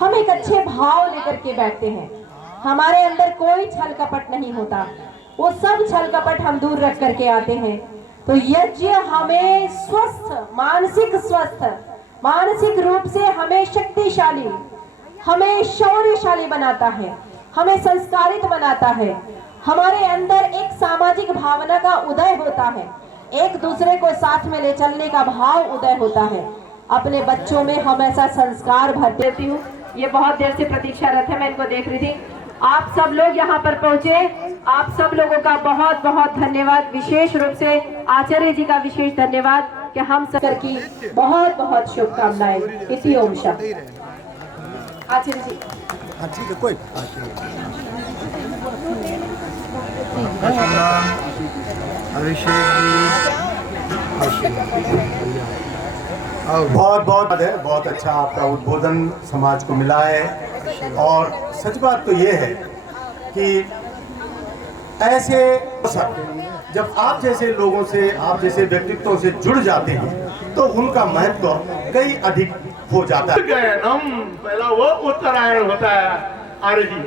हम एक अच्छे भाव लेकर के बैठते हैं। हमारे अंदर कोई छल कपट नहीं होता, वो सब छल कपट हम दूर रख करके आते हैं। तो यज्ञ हमें स्वस्थ, मानसिक रूप से हमें शक्तिशाली, हमें शौर्यशाली बनाता है, हमें संस्कारित बनाता है। हमारे अंदर एक सामाजिक भावना का उदय होता है, एक दूसरे को साथ में ले चलने का भाव उदय होता है। अपने बच्चों में हम ऐसा संस्कार भर देती हूँ। ये बहुत देर से प्रतीक्षारत है, मैं इनको देख रही थी। आप सब लोग यहाँ पर पहुंचे, आप सब लोगों का बहुत बहुत धन्यवाद। विशेष रूप से आचार्य जी का विशेष धन्यवाद कि हम सब की बहुत बहुत शुभकामनाएं। इति ओम शांति। आचार्य जी हाँ ठीक है कोई आशीर्वाद, अभिषेक जी, आशीर्वाद। बहुत बहुत है, बहुत अच्छा आपका उद्बोधन समाज को मिला है। और सच बात तो ये है कि ऐसे जब आप जैसे लोगों से, आप जैसे व्यक्तित्वों से जुड़ जाते हैं तो उनका महत्व कई अधिक हो जाता है। पहला वो उत्तरायण होता है। अरे जी,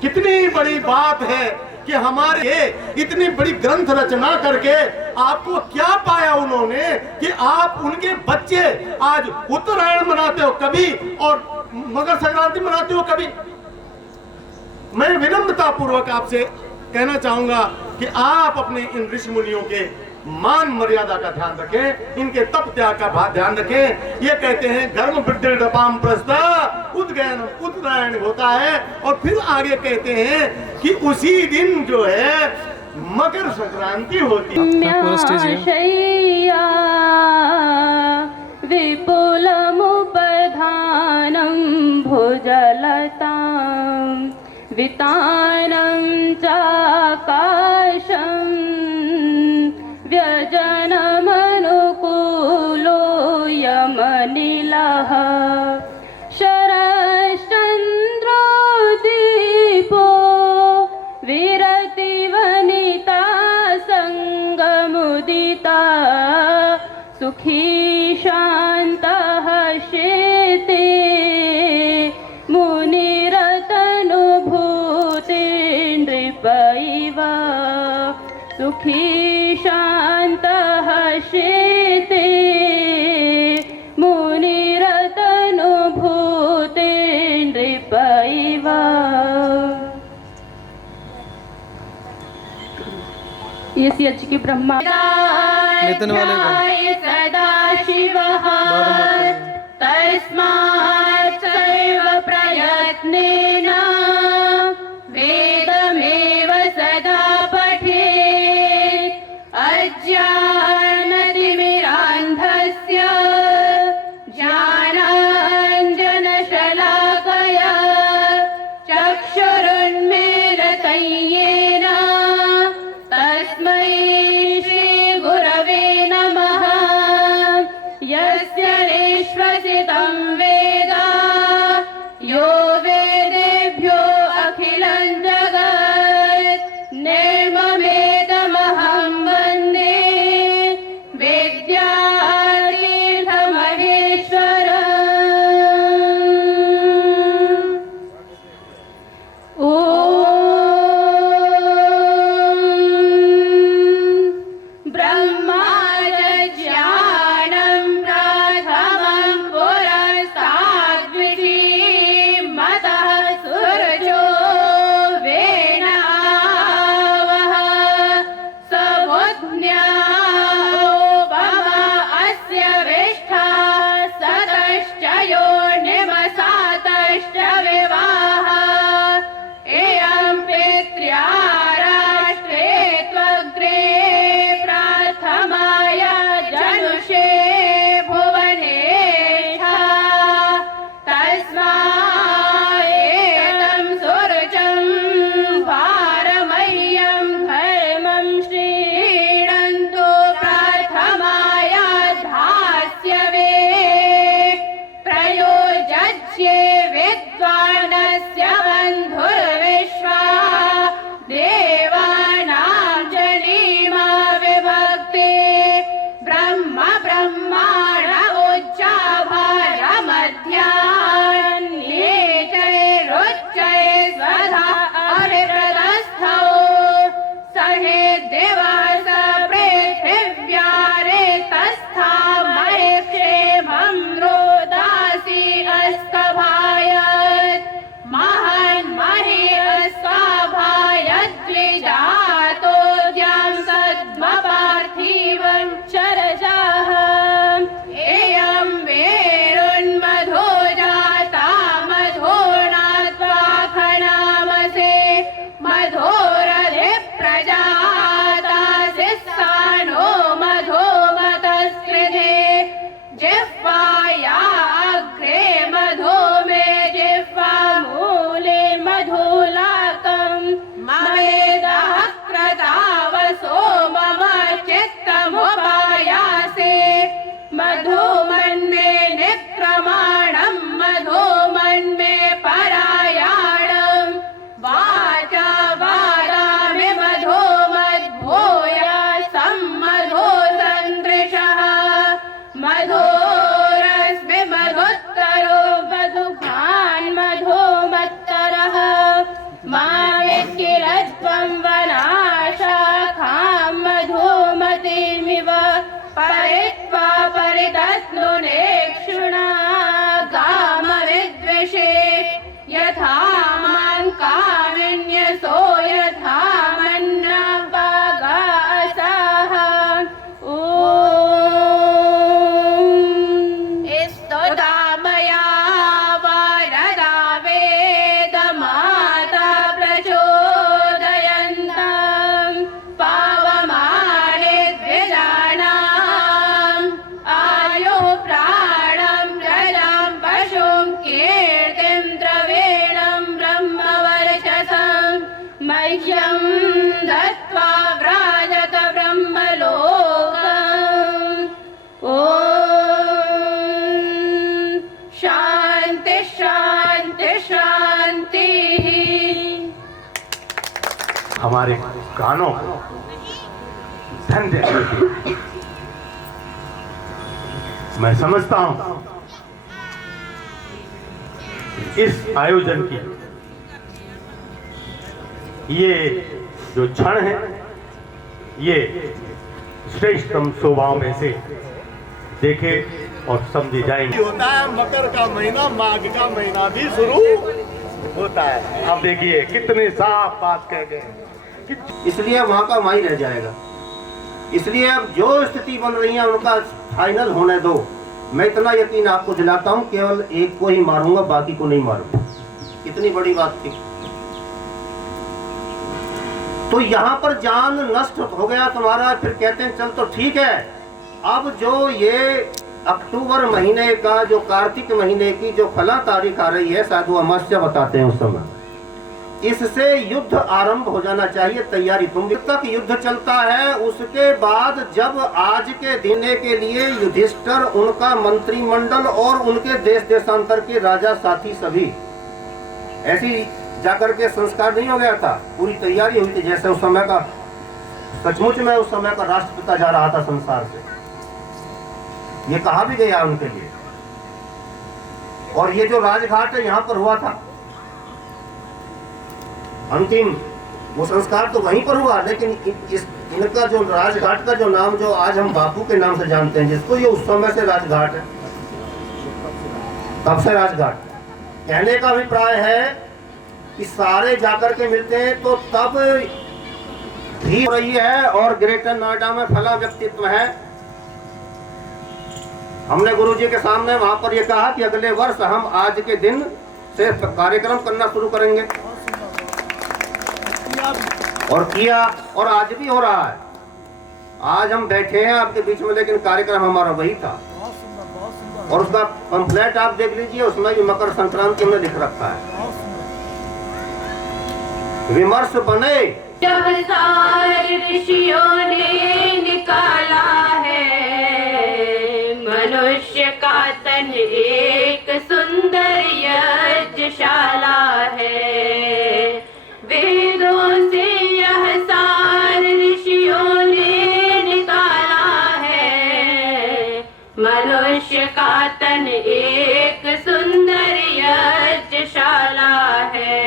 कितनी बड़ी बात है कि हमारे इतनी बड़ी ग्रंथ रचना करके आपको क्या पाया उन्होंने कि आप उनके बच्चे आज उत्तरायण मनाते हो कभी और मकर संक्रांति मनाते हो कभी। मैं विनम्रता पूर्वक आपसे कहना चाहूंगा कि आप अपने इन ऋषि मुनियों के मान मर्यादा का ध्यान रखें, इनके तप त्याग का ध्यान रखें। ये कहते हैं धर्म वृद्धिर्डपाम प्रस्था उद्गयन उत्तरायण होता है। और फिर आगे कहते हैं कि उसी दिन जो है मकर संक्रांति होती है। विपुलमुपधानं भुजलतां वितानं चाकाशं व्यजनमनुकूलो यमनिलः शरश्चन्द्रो दीपो विरतिवनिता सङ्गमुदिता सुखी शान्तः सुखी शान्तः शेते मुनिरतनुभूते नृपैव। ये CH की ब्रह्मा सदा शिवः तस्मात् सर्व प्रयत्नेन वेदमेव सदा पठेत् अज्ञानतिमिरान्धस्य ज्ञानाञ्जनशलाकया चक्षुरुन्मीलितं तस्मै श्रीगुरवे नमः। यस्य निश्वसितं वेद यो वेदेभ्यो अखिलं जगत् निर्ममेदमहं वन्दे विद्यातीर्थमहेश्वरम्। परितत्नुनेक्षुणा कामविद्वेषे यथा मां कामिन्यसो यथा मन्नपागासाः। ॐ स्तुता मया वरदा वेदमाता प्रचोदयन्तम् पावमाने द्विजानाम् आयु प्राणं प्रजां पशुं कीर्तिं द्रविणं ब्रह्मवर्चसं मह्यं दत्त्वा व्राजत ब्रह्मलोकम्। ॐ शान्ति शान्ति शान्तिः। हमारे गानों को धन्य करती है। मैं समझता हूं इस आयोजन की ये जो क्षण है ये श्रेष्ठतम शोभाओं में से देखे और समझे जाएंगे। होता है मकर का महीना, माघ का महीना भी शुरू होता है। अब देखिए कितने साफ बात कह गए, इसलिए वहाँ का वहीं रह जाएगा। इसलिए अब जो स्थिति बन रही है उनका फाइनल होने दो। मैं इतना यकीन आपको दिलाता हूँ, केवल एक को ही मारूंगा, बाकी को नहीं मारूंगा। कितनी बड़ी बात थी। तो यहाँ पर जान नष्ट हो गया तुम्हारा, फिर कहते हैं चल तो ठीक है। अब जो ये अक्टूबर महीने का, जो कार्तिक महीने की जो फला तारीख आ रही है, शायद वो अमावस्या बताते हैं उस समय, इससे युद्ध आरंभ हो जाना चाहिए। तैयारी तुम तक युद्ध चलता है, उसके बाद जब आज के दिन के लिए युधिष्ठिर, उनका मंत्रिमंडल और उनके देश देशांतर के राजा साथी सभी ऐसी जाकर के संस्कार नहीं हो गया था, पूरी तैयारी हुई थी। जैसे उस समय का सचमुच में उस समय का राष्ट्रपिता जा रहा था संसार से, ये कहा भी गया उनके लिए। और ये जो राजघाट है यहाँ पर हुआ था अंतिम, वो संस्कार तो वहीं पर हुआ, लेकिन इनका जो राजघाट का जो नाम, जो आज हम बापू के नाम से जानते हैं जिसको, ये उस समय से राजघाट है, तब से राजघाट। कहने का अभिप्राय है कि सारे जाकर के मिलते हैं तो तब भी हो रही है। और ग्रेटर नोएडा में फला व्यक्तित्व है। हमने गुरुजी के सामने वहां पर यह कहा कि अगले वर्ष हम आज के दिन से कार्यक्रम करना शुरू करेंगे, और किया, और आज भी हो रहा है। आज हम बैठे हैं आपके बीच में, लेकिन कार्यक्रम हमारा वही था। और उसका पंफलेट आप देख लीजिए, उसमें भी मकर संक्रांति हमने लिख रखा है। विमर्श बने ऋषियों ने निकाला है, मनुष्य का तन एक सुंदर यज्ञशाला है। वेदों से यह सार ऋषियों ने निकाला है, मनुष्य का तन एक सुंदर यज्ञशाला है,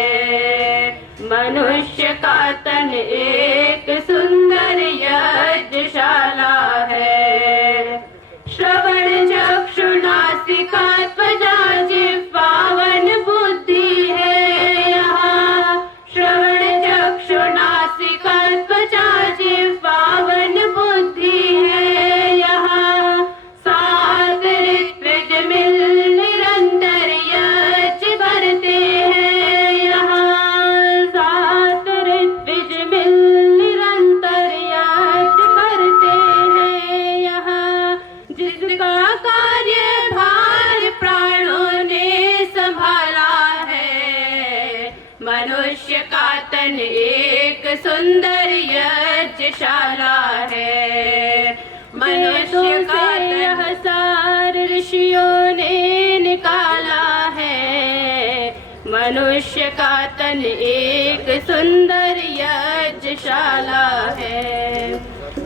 मनुष्य का तन एक सुंदर यज्ञशाला है। श्रवण चक्षु नासिका त्वचा जिह्वा वन बुद्धि है यहाँ, श्रवण चक्षु नासिका त्वचा जिह्वा वन बुद्धि है यहाँ। सात ऋत्विज मिल निरंतर यज्ञ करते हैं यहाँ, सात ऋत्विज मिल निरंतर यज्ञ करते हैं यहाँ। जिसका कार्यभार प्राणों ने संभाला है, मनुष्य का तन एक सुंदर यज्ञशाला है, मनुष्य का यह सार ऋषियों ने निकाला है, मनुष्य का तन एक सुंदर यज्ञशाला है।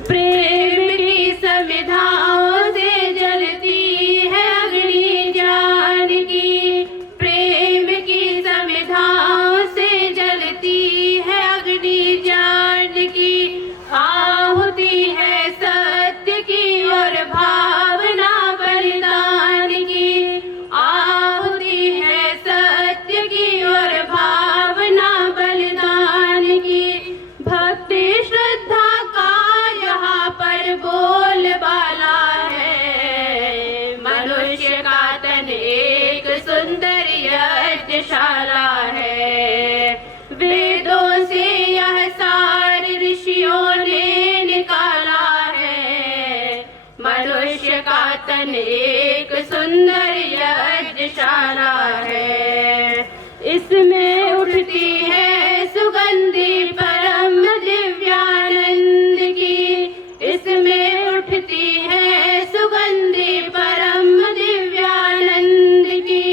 प्रेम की समिधाओं से जलती है अग्नि ज्ञान की, प्रेम की समिधाओं से जलती है अग्नि ज्ञान की। आहुति है सत्य की और भावना बलिदान की, आहुति है सत्य की और भावना बलिदान की। भक्ति श्रद्धा का यहाँ पर बोलबाला है, मनुष्य का तन एक सुंदर यज्ञशाला है। वेदों से यह सार ऋषियों ने निकाला है, मनुष्य का तन एक सुंदर यज्ञशाला है। इसमें उठती है सुगंधी परम दिव्यानंद की, इसमें उठती है सुगंधी परम दिव्यानंद की।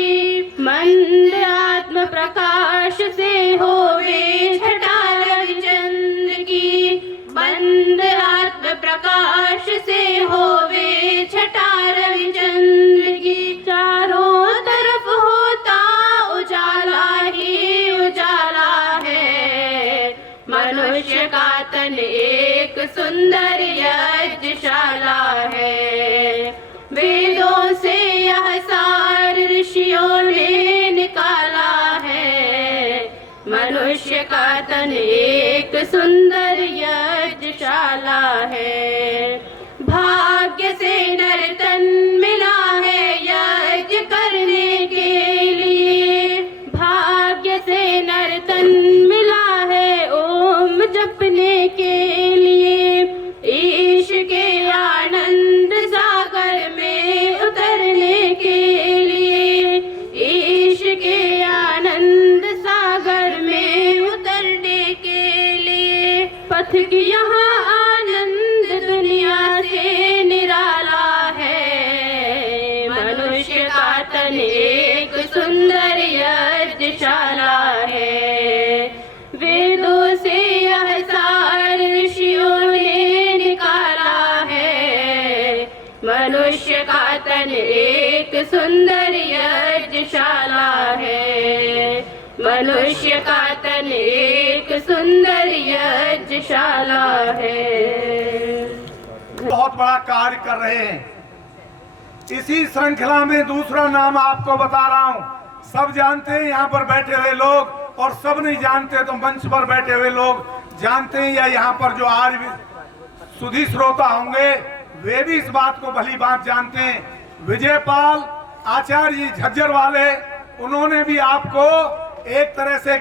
मंद आत्म प्रकाश से होवे छटा रविचंद्र की, मंद आत्म प्रकाश से होवे छटा रविचंद्र की। चारों तरफ होता उजाला ही उजाला है, मनुष्य का तन एक एक सुंदर यज्ञशाला है। वेदों से यह सार ऋषियों ने निकाला है। मनुष्य का तन एक सुंदर यज्ञशाला है। भाग्य से नर तन मिला है यज्ञ करने के लिए। भाग्य से नर तन मिला है ओम जपने के लिए। ईश के आनंद सागर में उतरने के लिए। ईश के आनंद सागर में उतरने के लिए। पथ की यहाँ आनंद दुनिया से निराला है। मनुष्य का तन एक सुंदर यज्ञशाला है। वेदों से यह सार ऋषियों ने निकाला है। मनुष्य का तन एक सुंदर यज्ञशाला है। मनुष्य का तन एक सुंदर यज्ञशाला है। बहुत बड़ा कार्य कर रहे हैं। इसी श्रृंखला में दूसरा नाम आपको बता रहा हूं। सब जानते हैं यहाँ पर बैठे हुए लोग, और सब नहीं जानते तो मंच पर बैठे हुए लोग जानते हैं, या यहाँ पर जो आज सुधी श्रोता होंगे वे भी इस बात को भली बात जानते हैं। विजयपाल आचार्य जी झज्जर वाले, उन्होंने भी आपको एक तरह से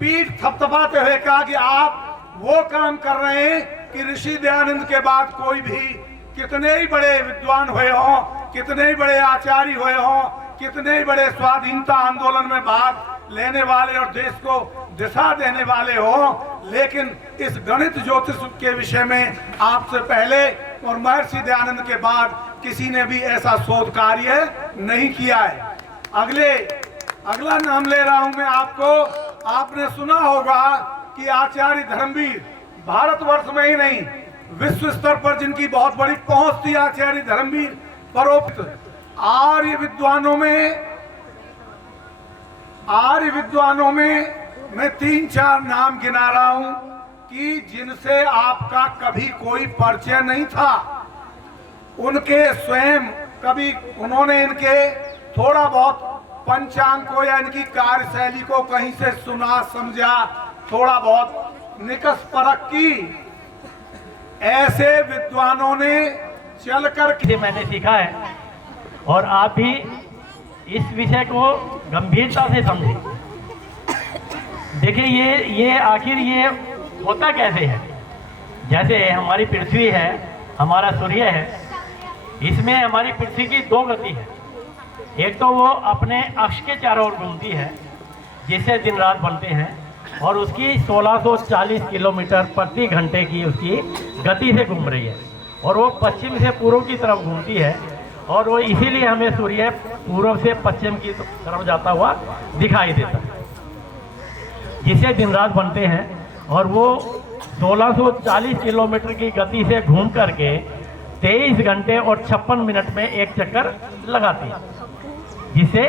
पीठ थपथपाते हुए कहा कि आप वो काम कर रहे हैं कि ऋषि दयानंद के बाद कोई भी कितने ही बड़े विद्वान हुए हों, कितने ही बड़े आचार्य हुए हों, कितने ही बड़े स्वाधीनता आंदोलन में भाग लेने वाले और देश को दिशा देने वाले हों, लेकिन इस गणित ज्योतिष के विषय में आपसे पहले और महर्षि दयानंद के बाद किसी ने भी ऐसा शोध कार्य नहीं किया है। अगला नाम ले रहा हूं मैं आपको। आपने सुना होगा कि आचार्य धर्मवीर भारतवर्ष में ही नहीं विश्व स्तर पर जिनकी बहुत बड़ी पहुंच थी, आचार्य धर्मवीर परोक्त आर्य विद्वानों में मैं 3-4 नाम गिना रहा हूं कि जिनसे आपका कभी कोई परिचय नहीं था। उनके स्वयं कभी उन्होंने इनके थोड़ा बहुत पंचांग को या इनकी कार्यशैली को कहीं से सुना समझा, थोड़ा बहुत निकष परख की। ऐसे विद्वानों ने चलकर मैंने सीखा है, और आप भी इस विषय को गंभीरता से समझें। देखिए ये आखिर ये होता कैसे है। जैसे हमारी पृथ्वी है, हमारा सूर्य है, इसमें हमारी पृथ्वी की 2 गति है। एक तो वो अपने अक्ष के चारों ओर घूमती है, जिससे दिन रात बनते हैं, और उसकी 1640 किलोमीटर प्रति घंटे की उसकी गति से घूम रही है, और वो पश्चिम से पूर्व की तरफ घूमती है, और वो इसीलिए हमें सूर्य पूर्व से पश्चिम की तरफ जाता हुआ दिखाई देता है, जिससे दिन रात बनते हैं। और वो 1640 किलोमीटर की गति से घूम करके 23 घंटे और 56 मिनट में एक चक्कर लगाती है, जिसे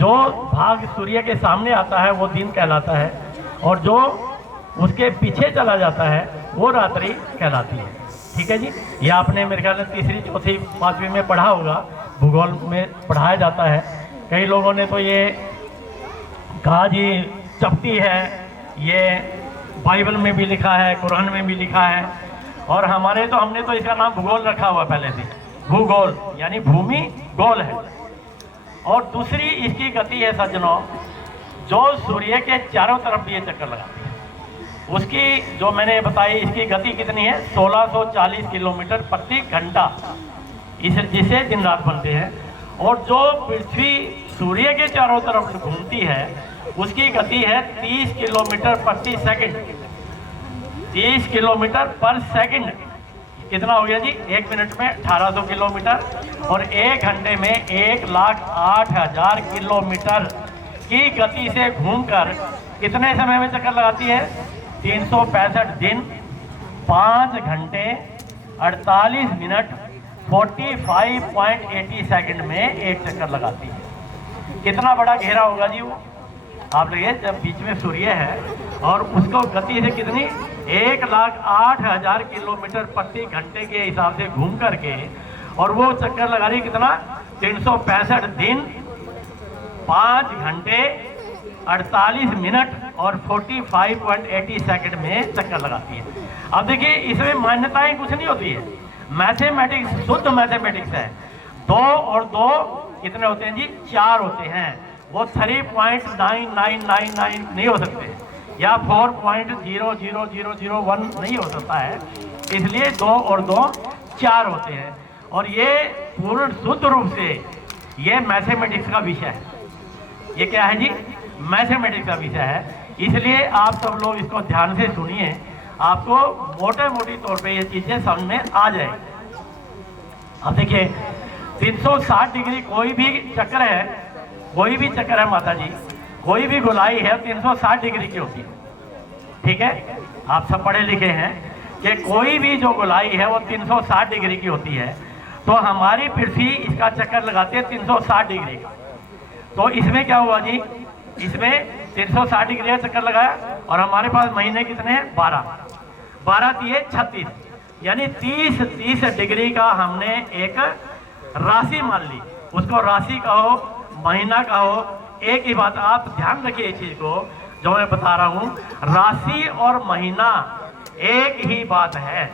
जो भाग सूर्य के सामने आता है वो दिन कहलाता है, और जो उसके पीछे चला जाता है वो रात्रि कहलाती है। ठीक है जी, ये आपने मेरे ख्याल में 3री, 4थी, 5वीं में पढ़ा होगा, भूगोल में पढ़ाया जाता है। कई लोगों ने तो ये कहा जी चपटी है, ये बाइबल में भी लिखा है, कुरान में भी लिखा है, और हमने तो इसका नाम भूगोल रखा हुआ पहले से। भूगोल यानी भूमि गोल है। और दूसरी इसकी गति है सज्जनों, जो सूर्य के चारों तरफ ये चक्कर लगाती है, उसकी जो मैंने बताई इसकी गति कितनी है, 1640 किलोमीटर प्रति घंटा, जिससे दिन रात बनते हैं। और जो पृथ्वी सूर्य के चारों तरफ घूमती है उसकी गति है 30 किलोमीटर प्रति सेकंड। 30 किलोमीटर पर सेकंड कितना हो गया जी? 1 मिनट में 1800 किलोमीटर, और 1 घंटे में 1,08,000 किलोमीटर की गति से घूमकर कितने समय में चक्कर लगाती है? 365 दिन, 5 घंटे 48 मिनट 45.80 सेकंड में एक चक्कर लगाती है। कितना बड़ा घेरा होगा जी वो? आप देखिए जब बीच में सूर्य है और उसको गति से कितनी 1,08,000 किलोमीटर प्रति घंटे के हिसाब से घूम करके और वो चक्कर लगा रही कितना 365 दिन 5 घंटे 48 मिनट और 45.80 सेकंड में चक्कर लगाती है। अब देखिए इसमें मान्यताएं कुछ नहीं होती है, मैथमेटिक्स शुद्ध मैथमेटिक्स है। 2 और 2 कितने होते हैं जी 4 होते हैं, वो 3.9999 नहीं हो सकते या 4.00001 नहीं हो सकता है, इसलिए 2 और 2 4 होते हैं। और ये पूर्ण शुद्ध रूप से ये मैथमेटिक्स का विषय है। ये क्या है जी मैथमेटिक्स का विषय है, इसलिए आप सब लोग इसको ध्यान से सुनिए, आपको मोटे मोटी तौर पे ये चीज़ें समझ में आ जाएगी। अब देखिए 360 डिग्री कोई भी चक्र है, कोई भी चक्र है माता जी, कोई भी गोलाई है 360 डिग्री की होती है। ठीक है, आप सब पढ़े लिखे हैं कि कोई भी जो गोलाई है वो 360 डिग्री की होती है। तो हमारी पृथ्वी इसका चक्कर लगाती है 360 डिग्री का। तो इसमें क्या हुआ जी, इसमें 360 डिग्री का चक्कर लगाया और हमारे पास महीने कितने हैं 12 दिए 36, यानी 30 डिग्री का हमने एक राशि मान ली। उसको राशि कहो महीना कहो, एक ही बात आप ध्यान रखिए इस चीज को जो मैं बता रहा हूँ, राशि और महीना एक ही बात है।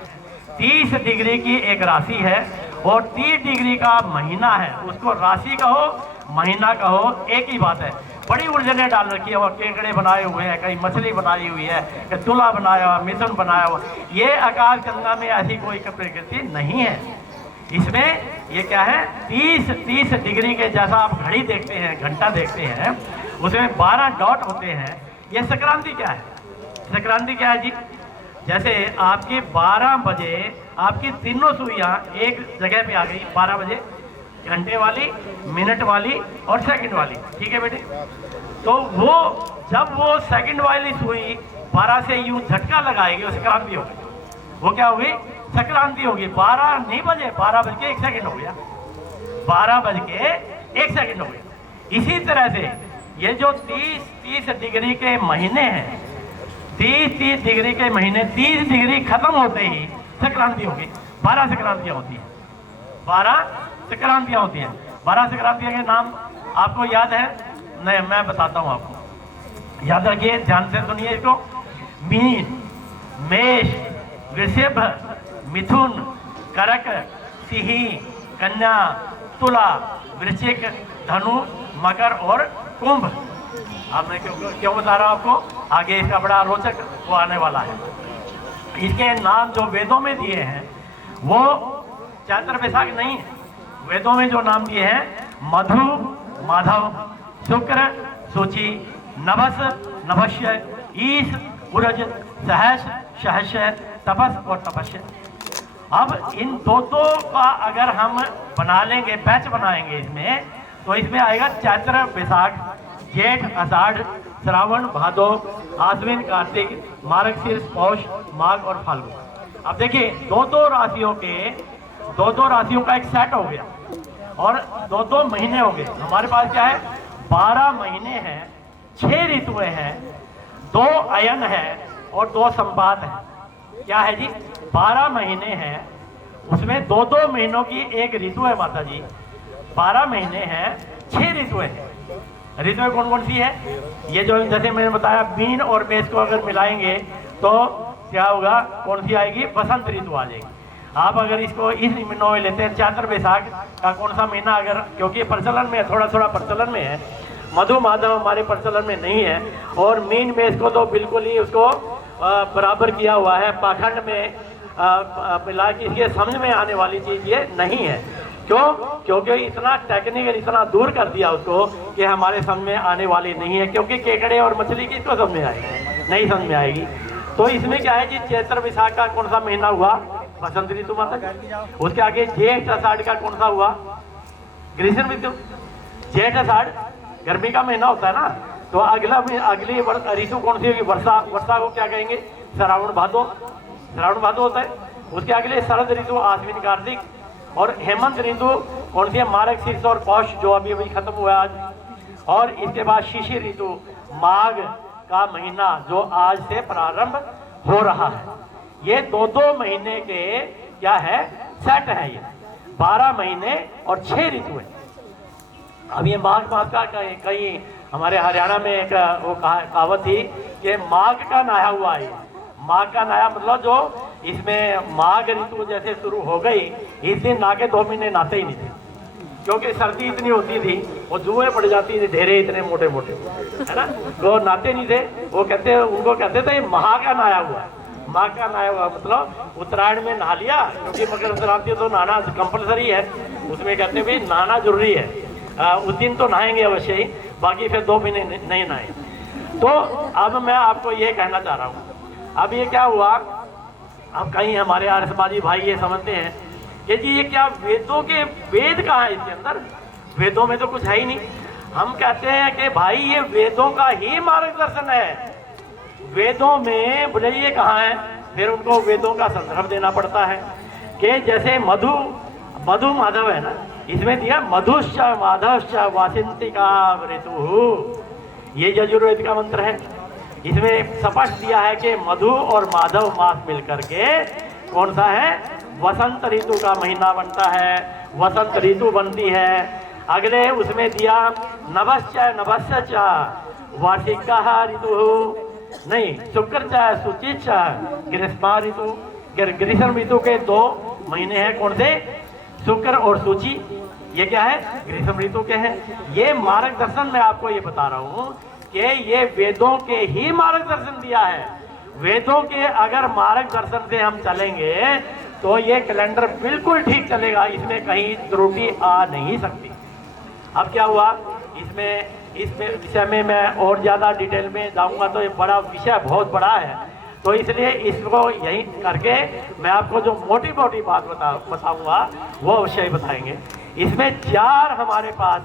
30 डिग्री की एक राशि है और 30 डिग्री का महीना है, उसको राशि कहो महीना कहो एक ही बात है। बड़ी उलझने डाल रखी है, और केकड़े बनाए हुए हैं, कहीं मछली बनाई हुई है, कहीं तुला बनाया हुआ, मिथुन बनाया हुआ। ये आकाश गंगा में ऐसी कोई प्रकृति नहीं है। इसमें ये क्या है 30 डिग्री के जैसा आप घड़ी देखते हैं, घंटा देखते हैं, उसमें 12 डॉट होते हैं। ये संक्रांति क्या है, संक्रांति क्या है जी, जैसे आपके 12 बजे आपकी तीनों सुइयां एक जगह पे आ गई, 12 बजे घंटे वाली, मिनट वाली और सेकंड वाली। ठीक है बेटे, तो वो जब वो सेकंड वाली सुई 12 से यूं झटका लगाएगी वो संक्रांति होगी। वो क्या होगी संक्रांति होगी। 12 नहीं बजे, 12 बज के 1 सेकंड हो गया, 12 बज के 1 सेकंड हो गया। इसी तरह से ये जो 30 डिग्री के महीने हैं, 30 डिग्री के महीने, 30 डिग्री खत्म होते ही संक्रांति होगी। 12 संक्रांतियां होती हैं, 12 संक्रांतियां होती हैं। 12 संक्रांतियों के नाम आपको याद है? नहीं, मैं बताता हूं आपको, याद रखिए, ध्यान से सुनिए इसको। मीन, मेष, वृषभ, मिथुन, कर्क, सिंही, कन्या, तुला, वृश्चिक, धनु, मकर और कुंभ। अब मैं क्यों बता रहा हूं आपको, आगे इसका बड़ा रोचक वो आने वाला है। इसके नाम जो वेदों में दिए हैं वो चैत्र वैशाख नहीं है। वेदों में जो नाम दिए हैं मधु, माधव, शुक्र, सूचि, नभस, नभस्य, ईश, उरज, सहस, सहस्य, तपस और तपस्य। अब इन दो का अगर हम बना लेंगे, बैच बनाएंगे इसमें, तो इसमें आएगा चैत्र वैशाख, जेठ, आषाढ़, श्रावण, भादो, आश्विन, कार्तिक, मार्गशीर्ष, पौष, माघ और फाल्गुन। अब देखिए दो राशियों का एक सेट हो गया और 2 महीने हो गए। हमारे पास क्या है 12 महीने हैं, 6 ऋतुएं हैं, 2 अयन है और 2 संपात है। क्या है जी 12 महीने हैं, उसमें 2 महीनों की एक ऋतु है माता जी। 12 महीने हैं, 6 ऋतुएं हैं। ऋतुएं कौन कौन सी है? ये जो जैसे मैंने बताया मीन और मेष को अगर मिलाएंगे तो क्या होगा, कौन सी आएगी? बसंत ऋतु आ जाएगी। आप अगर इसको इस महीनों में लेते हैं, चैत्र वैशाख का कौन सा महीना, अगर क्योंकि प्रचलन में है, थोड़ा प्रचलन में है, मधु माधव हमारे प्रचलन में नहीं है, और मीन मेष को तो बिल्कुल ही उसको बराबर किया हुआ है, पाखंड में मिला के इसके समझ में आने वाली चीज़ ये नहीं है। क्यों? क्योंकि इतना टेक्निकल इतना दूर कर दिया उसको कि हमारे समझ में आने वाली नहीं है, क्योंकि केकड़े और मछली किसको समझ में आएगी? नहीं समझ में आएगी। तो इसमें क्या है जी चैत्र वैशाख का कौन सा महीना हुआ? बसंत ऋतु माता। उसके आगे जेठ आषाढ़ का कौन सा हुआ? ग्रीष्म ऋतु। जेठ आषाढ़ गर्मी का महीना होता है ना, तो अगली ऋतु कौन सी होगी? वर्षा। वर्षा को क्या कहेंगे? श्रावण भादो। श्रावण भादो होता है। उसके अगले शरद ऋतु आश्विन कार्तिक, और हेमंत ऋतु कौन सी है? मार्गशीर्ष और पौष, जो अभी खत्म हुआ आज। और इसके बाद शिशिर ऋतु माघ का महीना जो आज से प्रारंभ हो रहा है। ये 2-2 महीने के क्या है सेट है, ये 12 महीने और 6 ऋतु है। अब ये माघ मास का कहीं हमारे हरियाणा में एक वो कहावत थी कि माघ का नया हुआ है। माघ का नया मतलब जो इसमें माघ ऋतु जैसे शुरू हो गई, इस दिन नाके 2 महीने नहाते ही नहीं थे, क्योंकि सर्दी इतनी होती थी, वो जुएं पड़ जाती थी ढेरे इतने मोटे मोटे, है ना, तो नहाते नहीं थे। वो कहते, उनको कहते थे महा का नया हुआ। माघ का नया हुआ मतलब उत्तरायण में नहा लिया, क्योंकि मकर संक्रांति तो नहाना कंपलसरी है, उसमें कहते भाई नहाना जरूरी है, उस दिन तो नहाएंगे अवश्य ही, बाकी फिर 2 महीने नहीं नहाए। तो अब मैं आपको ये कहना चाह रहा हूँ, अब ये क्या हुआ, अब कहीं हमारे आर्य समाजी भाई ये समझते हैं कि जी ये क्या वेदों के वेद कहाँ है, इसके अंदर वेदों में तो कुछ है ही नहीं। हम कहते हैं कि भाई ये वेदों का ही मार्गदर्शन है, वेदों में बोले ये कहाँ है, फिर उनको वेदों का संदर्भ देना पड़ता है कि जैसे मधु माधव है ना, इसमें दिया मधुश्च माधवश्च वासिंतिका ऋतु, ये यजुर्वेद का मंत्र है। इसमें स्पष्ट दिया है कि मधु और माधव मास मिलकर के कौन सा है, वसंत ऋतु का महीना बनता है, वसंत ऋतु बनती है। अगले उसमें दिया नभश्च वार्षिका ऋतु, नहीं शुक्र शुचिच ग्रीष्मा ऋतु, ग्रीष्म ऋतु के 2 महीने हैं, कौन से, शुक्र और सूची, ये क्या है ग्रीष्म ऋतु के हैं। ये मार्गदर्शन मैं आपको ये बता रहा हूँ कि ये वेदों के ही मार्गदर्शन दिया है। वेदों के अगर मार्गदर्शन से हम चलेंगे तो ये कैलेंडर बिल्कुल ठीक चलेगा, इसमें कहीं त्रुटि आ नहीं सकती। अब क्या हुआ, इसमें इस विषय में मैं और ज़्यादा डिटेल में जाऊंगा तो ये बड़ा विषय बहुत बड़ा है, तो इसलिए इसको यही करके मैं आपको जो मोटी मोटी बात बताऊंगा वो अवश्य ही बताएंगे। इसमें 4 हमारे पास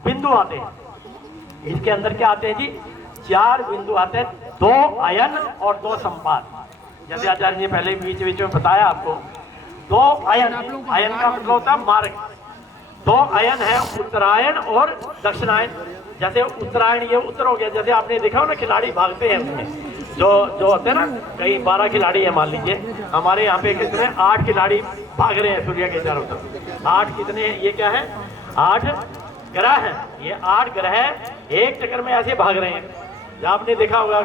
बिंदु आते हैं, इसके अंदर क्या आते हैं जी, 4 बिंदु आते हैं, 2 अयन और 2 संपात। जैसे आचार्य जी पहले बीच में बताया आपको, 2 अयन, अयन का मतलब होता है मार्ग। 2 अयन है उत्तरायण और दक्षिणायन। जैसे उत्तरायण ये उत्तर हो गया, जैसे आपने देखा हो ना खिलाड़ी भागते हैं उसमें जो होते हैं ना, कई 12 खिलाड़ी है मान लीजिए, हमारे यहाँ पे कितने 8 खिलाड़ी भाग रहे हैं सूर्य के चारों तरफ। 8 कितने, ये क्या है 8 ग्रह हैं, ये 8 ग्रह एक चक्कर में ऐसे भाग रहे हैं। जब आपने देखा होगा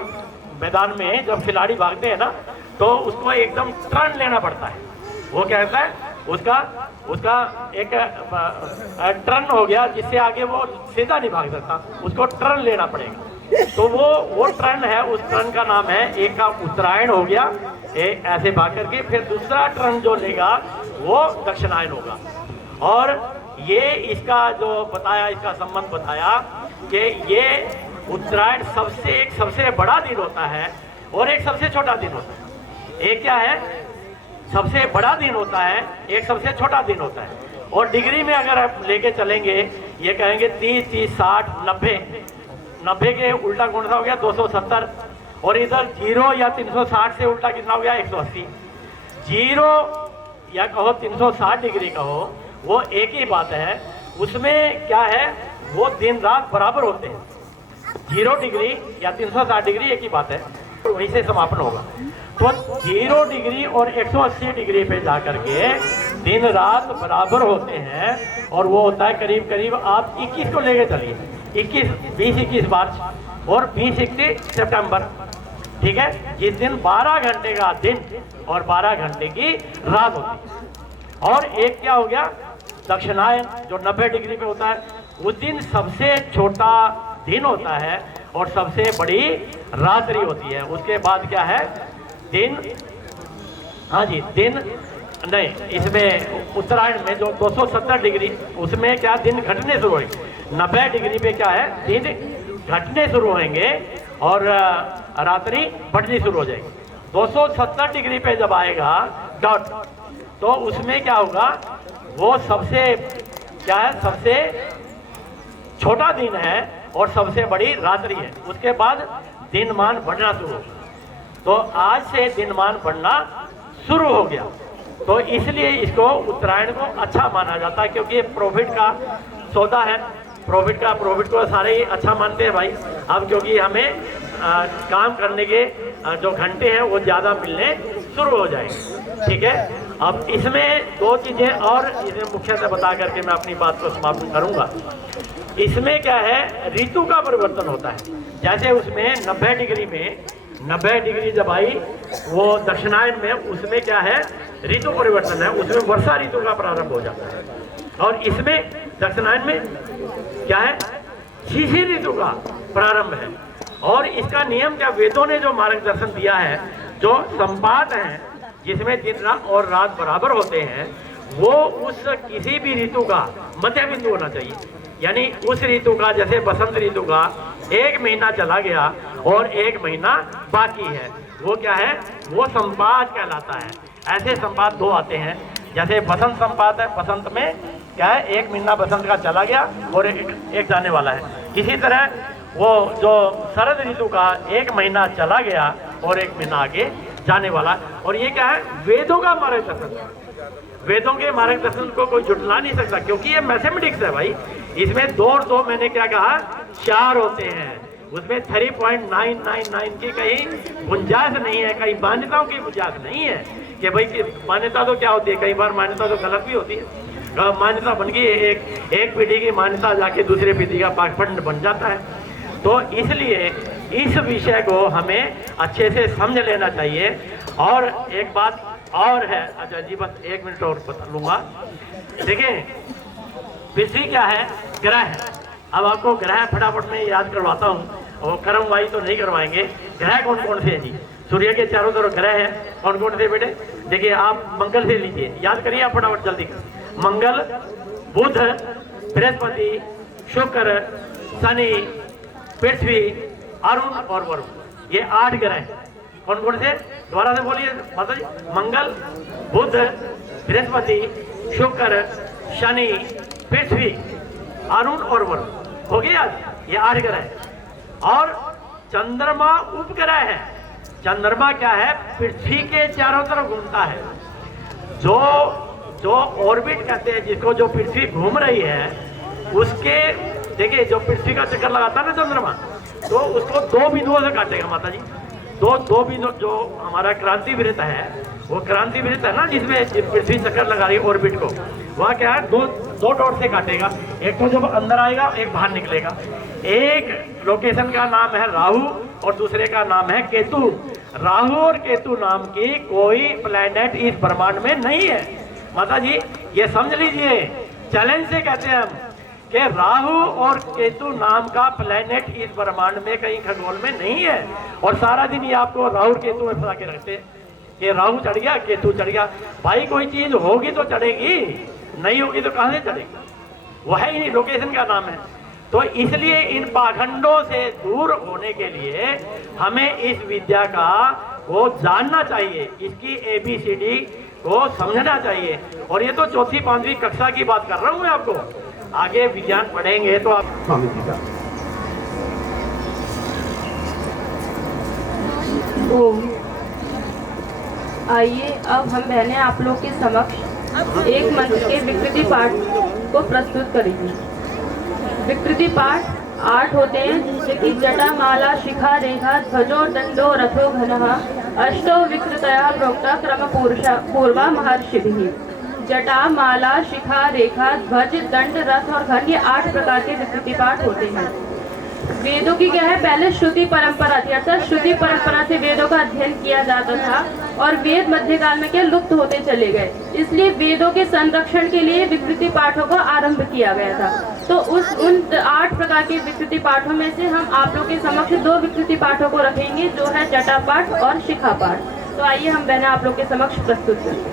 मैदान में जब खिलाड़ी भागते हैं ना, तो उसको एकदम टर्न लेना पड़ता है। वो क्या कहता है, उसका एक टर्न हो गया, जिससे आगे वो सीधा नहीं भाग सकता, उसको टर्न लेना पड़ेगा। तो वो टर्न है, उस टर्न का नाम है, एक का उत्तरायण हो गया, एक ऐसे भाग करके, फिर दूसरा टर्न जो लेगा वो दक्षिणायन होगा। और ये इसका जो बताया, इसका संबंध बताया कि ये उत्तरायण सबसे बड़ा दिन होता है और एक सबसे छोटा दिन होता है। एक क्या है, सबसे बड़ा दिन होता है, एक सबसे छोटा दिन होता है। और डिग्री में अगर आप लेके चलेंगे, ये कहेंगे 30, 60, 90 के उल्टा कौन सा हो गया 270, और इधर 0 या 360 से उल्टा कितना हो गया 180। 0 या कहो 360 डिग्री कहो, वो एक ही बात है। उसमें क्या है, वो दिन रात बराबर होते हैं। 0 डिग्री या 360 डिग्री एक ही बात है, तो वहीं से समापन होगा। तो 0 डिग्री और 180 डिग्री पे जाकर के दिन रात बराबर होते हैं, और वो होता है करीब करीब आप 21 को लेके चलिए, 20-21 मार्च और 20-21 सितंबर, ठीक है, जिस दिन 12 घंटे का दिन और 12 घंटे की रात होती है। और एक क्या हो गया दक्षिणायन, जो 90 डिग्री पे होता है, उस दिन सबसे छोटा दिन होता है और सबसे बड़ी रात्रि होती है। उसके बाद क्या है दिन, हाँ जी दिन नहीं, इसमें उत्तरायण में जो 270 डिग्री, उसमें क्या दिन घटने शुरू होंगे। 90 डिग्री पे क्या है, दिन घटने शुरू होंगे और रात्रि बढ़नी शुरू हो जाएगी। 270 डिग्री पे जब आएगा डॉट, तो उसमें क्या होगा, वो सबसे क्या है, सबसे छोटा दिन है और सबसे बड़ी रात्रि है। उसके बाद दिनमान बढ़ना शुरू होगा। तो आज से दिनमान बढ़ना शुरू हो गया, तो इसलिए इसको उत्तरायण को अच्छा माना जाता है, क्योंकि ये प्रॉफिट का सौदा है। प्रॉफिट को सारे ही अच्छा मानते हैं भाई। अब क्योंकि हमें काम करने के जो घंटे हैं वो ज़्यादा मिलने शुरू हो जाएंगे, ठीक है। अब इसमें दो चीज़ें और इसमें मुख्यतः बता करके मैं अपनी बात को समाप्त करूंगा। इसमें क्या है, ऋतु का परिवर्तन होता है। जैसे उसमें 90 डिग्री जब आई वो दक्षिणायन में, उसमें क्या है, ऋतु परिवर्तन है, उसमें वर्षा ऋतु का प्रारंभ हो जाता है। और इसमें दक्षिणायन में क्या है, शिशिर ऋतु का प्रारंभ है। और इसका नियम क्या, वेदों ने जो मार्गदर्शन दिया है, जो संपात है जिसमें दिन और रात बराबर होते हैं, वो उस किसी भी ऋतु का मध्य बिंदु होना चाहिए। यानी उस ऋतु का, जैसे बसंत ऋतु का 1 महीना चला गया और 1 महीना बाकी है, वो क्या है, वो संपात कहलाता है। ऐसे संपात 2 आते हैं। जैसे बसंत संपात है, बसंत में क्या है, 1 महीना बसंत का चला गया और एक जाने वाला है। इसी तरह वो जो शरद ऋतु का 1 महीना चला गया और 1 महीना आगे जाने वाला। और ये क्या है, वेदों का मार्गदर्शन। वेदों के मार्गदर्शन को कोई जुटला नहीं सकता, क्योंकि ये मैथमेटिक्स है भाई। इसमें 2 और 2 मैंने क्या कहा, 4 होते हैं। उसमें 3.999 की कहीं गुंजाइश नहीं है, कहीं मान्यताओं की गुंजाइश नहीं है कि भाई मान्यता तो क्या होती है, कई बार मान्यता तो गलत भी होती है। मान्यता बन गई एक पीढ़ी की मान्यता जाके दूसरी पीढ़ी का पाखंड बन जाता है। तो इसलिए इस विषय को हमें अच्छे से समझ लेना चाहिए। और एक बात और है, अच्छा जी बस 1 मिनट और बता लूँगा। देखिए पृथ्वी क्या है, ग्रह है। अब आपको ग्रह फटाफट में याद करवाता हूँ, और कर्मवाही तो नहीं करवाएंगे। ग्रह कौन कौन से हैं जी, सूर्य के चारों तरफ ग्रह हैं, कौन कौन से बेटे। देखिए आप मंगल से लीजिए, याद करिए आप फटाफट जल्दी। मंगल, बुध, बृहस्पति, शुक्र, शनि, पृथ्वी, अरुण और वरुण, ये 8 ग्रह हैं। कौन कौन से, दोबारा से बोलिए माता जी। मंगल, बुध, बृहस्पति, शुक्र, शनि, पृथ्वी, अरुण और वरुण, हो गया ये 8 ग्रह है। और चंद्रमा उपग्रह है। चंद्रमा क्या है, पृथ्वी के चारों तरफ घूमता है। जो ऑर्बिट कहते हैं जिसको, जो पृथ्वी घूम रही है उसके, देखिए जो पृथ्वी का चक्कर लगाता है ना चंद्रमा, तो उसको 2 बिंदुओं से काटेगा माता जी। दो बिंदु, जो हमारा क्रांति वृत्त है, वो क्रांति वृत्त है ना, जिसमें पृथ्वी चक्कर लगा रही है ऑर्बिट को, वहाँ क्या है, दो डॉट से काटेगा। एक तो जब अंदर आएगा, एक बाहर निकलेगा। एक लोकेशन का नाम है राहु और दूसरे का नाम है केतु। राहु और केतु नाम की कोई प्लैनेट इस ब्रह्मांड में नहीं है माता जी, ये समझ लीजिए। चैलेंज से कहते हैं हम कि राहु और केतु नाम का प्लैनेट इस ब्रह्मांड में कहीं खगोल में नहीं है। और सारा दिन ये आपको राहु केतु में फंसा के रखते हैं कि राहु चढ़ गया, केतु चढ़ गया। भाई कोई चीज होगी तो चढ़ेगी, नहीं होगी तो कहां से चढ़ेगी, वो है ही नहीं, लोकेशन का नाम है। तो इसलिए इन पाखंडों से दूर होने के लिए हमें इस विद्या का वो जानना चाहिए, इसकी ABCD को समझना चाहिए। और ये तो 4वीं 5वीं कक्षा की बात कर रहा हूँ मैं आपको, आगे विज्ञान पढ़ेंगे तो आप स्वामी जी का। आइए अब हम बहनें आप लोग के समक्ष एक मंत्र के विकृति पाठ को प्रस्तुत करेंगे। विकृति पाठ 8 होते हैं, जैसे कि जटा माला शिखा रेखा ध्वजो दंडो रथो घनः अष्टो विकृतया प्रोक्ता क्रम पूर्वा महर्षिभिः। जटा माला शिखा रेखा ध्वज दंड रथ और घन, ये 8 प्रकार के विकृति पाठ होते हैं। वेदों की क्या है, पहले श्रुति परंपरा थी, अर्थात श्रुति परंपरा से वेदों का अध्ययन किया जाता था और वेद मध्यकाल में क्या लुप्त होते चले गए। इसलिए वेदों के संरक्षण के लिए विकृति पाठों का आरंभ किया गया था। तो उन 8 प्रकार के विकृति पाठों में से हम आप लोग के समक्ष 2 विकृति पाठों को रखेंगे, जो है जटा पाठ और शिखा पाठ। तो आइए हम बहनें आप लोग के समक्ष प्रस्तुत करें।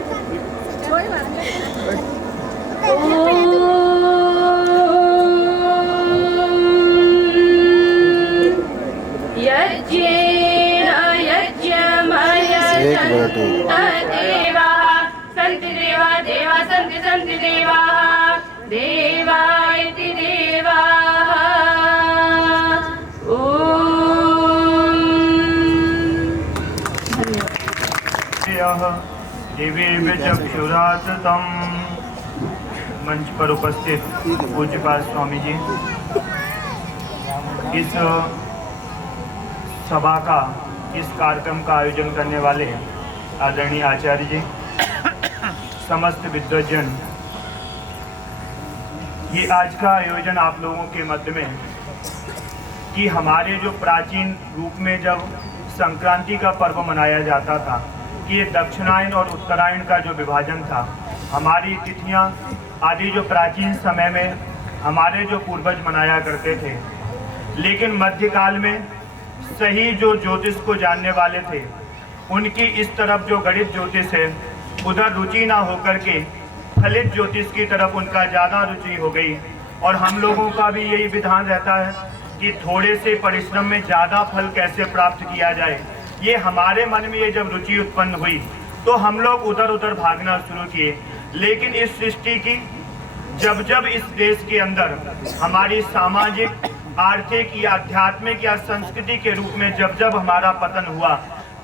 सन्ति देवा देवा सन्ति सन्ति देवा देवा इति देवाः। देवी चक्षुरात तम। मंच पर उपस्थित पूज्यपाद स्वामी जी, इस सभा का, इस कार्यक्रम का आयोजन करने वाले आदरणीय आचार्य जी, समस्त विद्वजन, ये आज का आयोजन आप लोगों के मध्य में कि हमारे जो प्राचीन रूप में जब संक्रांति का पर्व मनाया जाता था कि ये दक्षिणायन और उत्तरायण का जो विभाजन था, हमारी तिथियां आदि जो प्राचीन समय में हमारे जो पूर्वज मनाया करते थे, लेकिन मध्यकाल में सही जो ज्योतिष को जानने वाले थे उनकी इस तरफ जो गणित ज्योतिष है उधर रुचि ना होकर के फलित ज्योतिष की तरफ उनका ज़्यादा रुचि हो गई। और हम लोगों का भी यही विधान रहता है कि थोड़े से परिश्रम में ज़्यादा फल कैसे प्राप्त किया जाए। ये हमारे मन में ये जब रुचि उत्पन्न हुई तो हम लोग उधर उधर भागना शुरू किए। लेकिन इस सृष्टि की जब जब इस देश के अंदर हमारी सामाजिक, आर्थिक या आध्यात्मिक या संस्कृति के रूप में जब जब हमारा पतन हुआ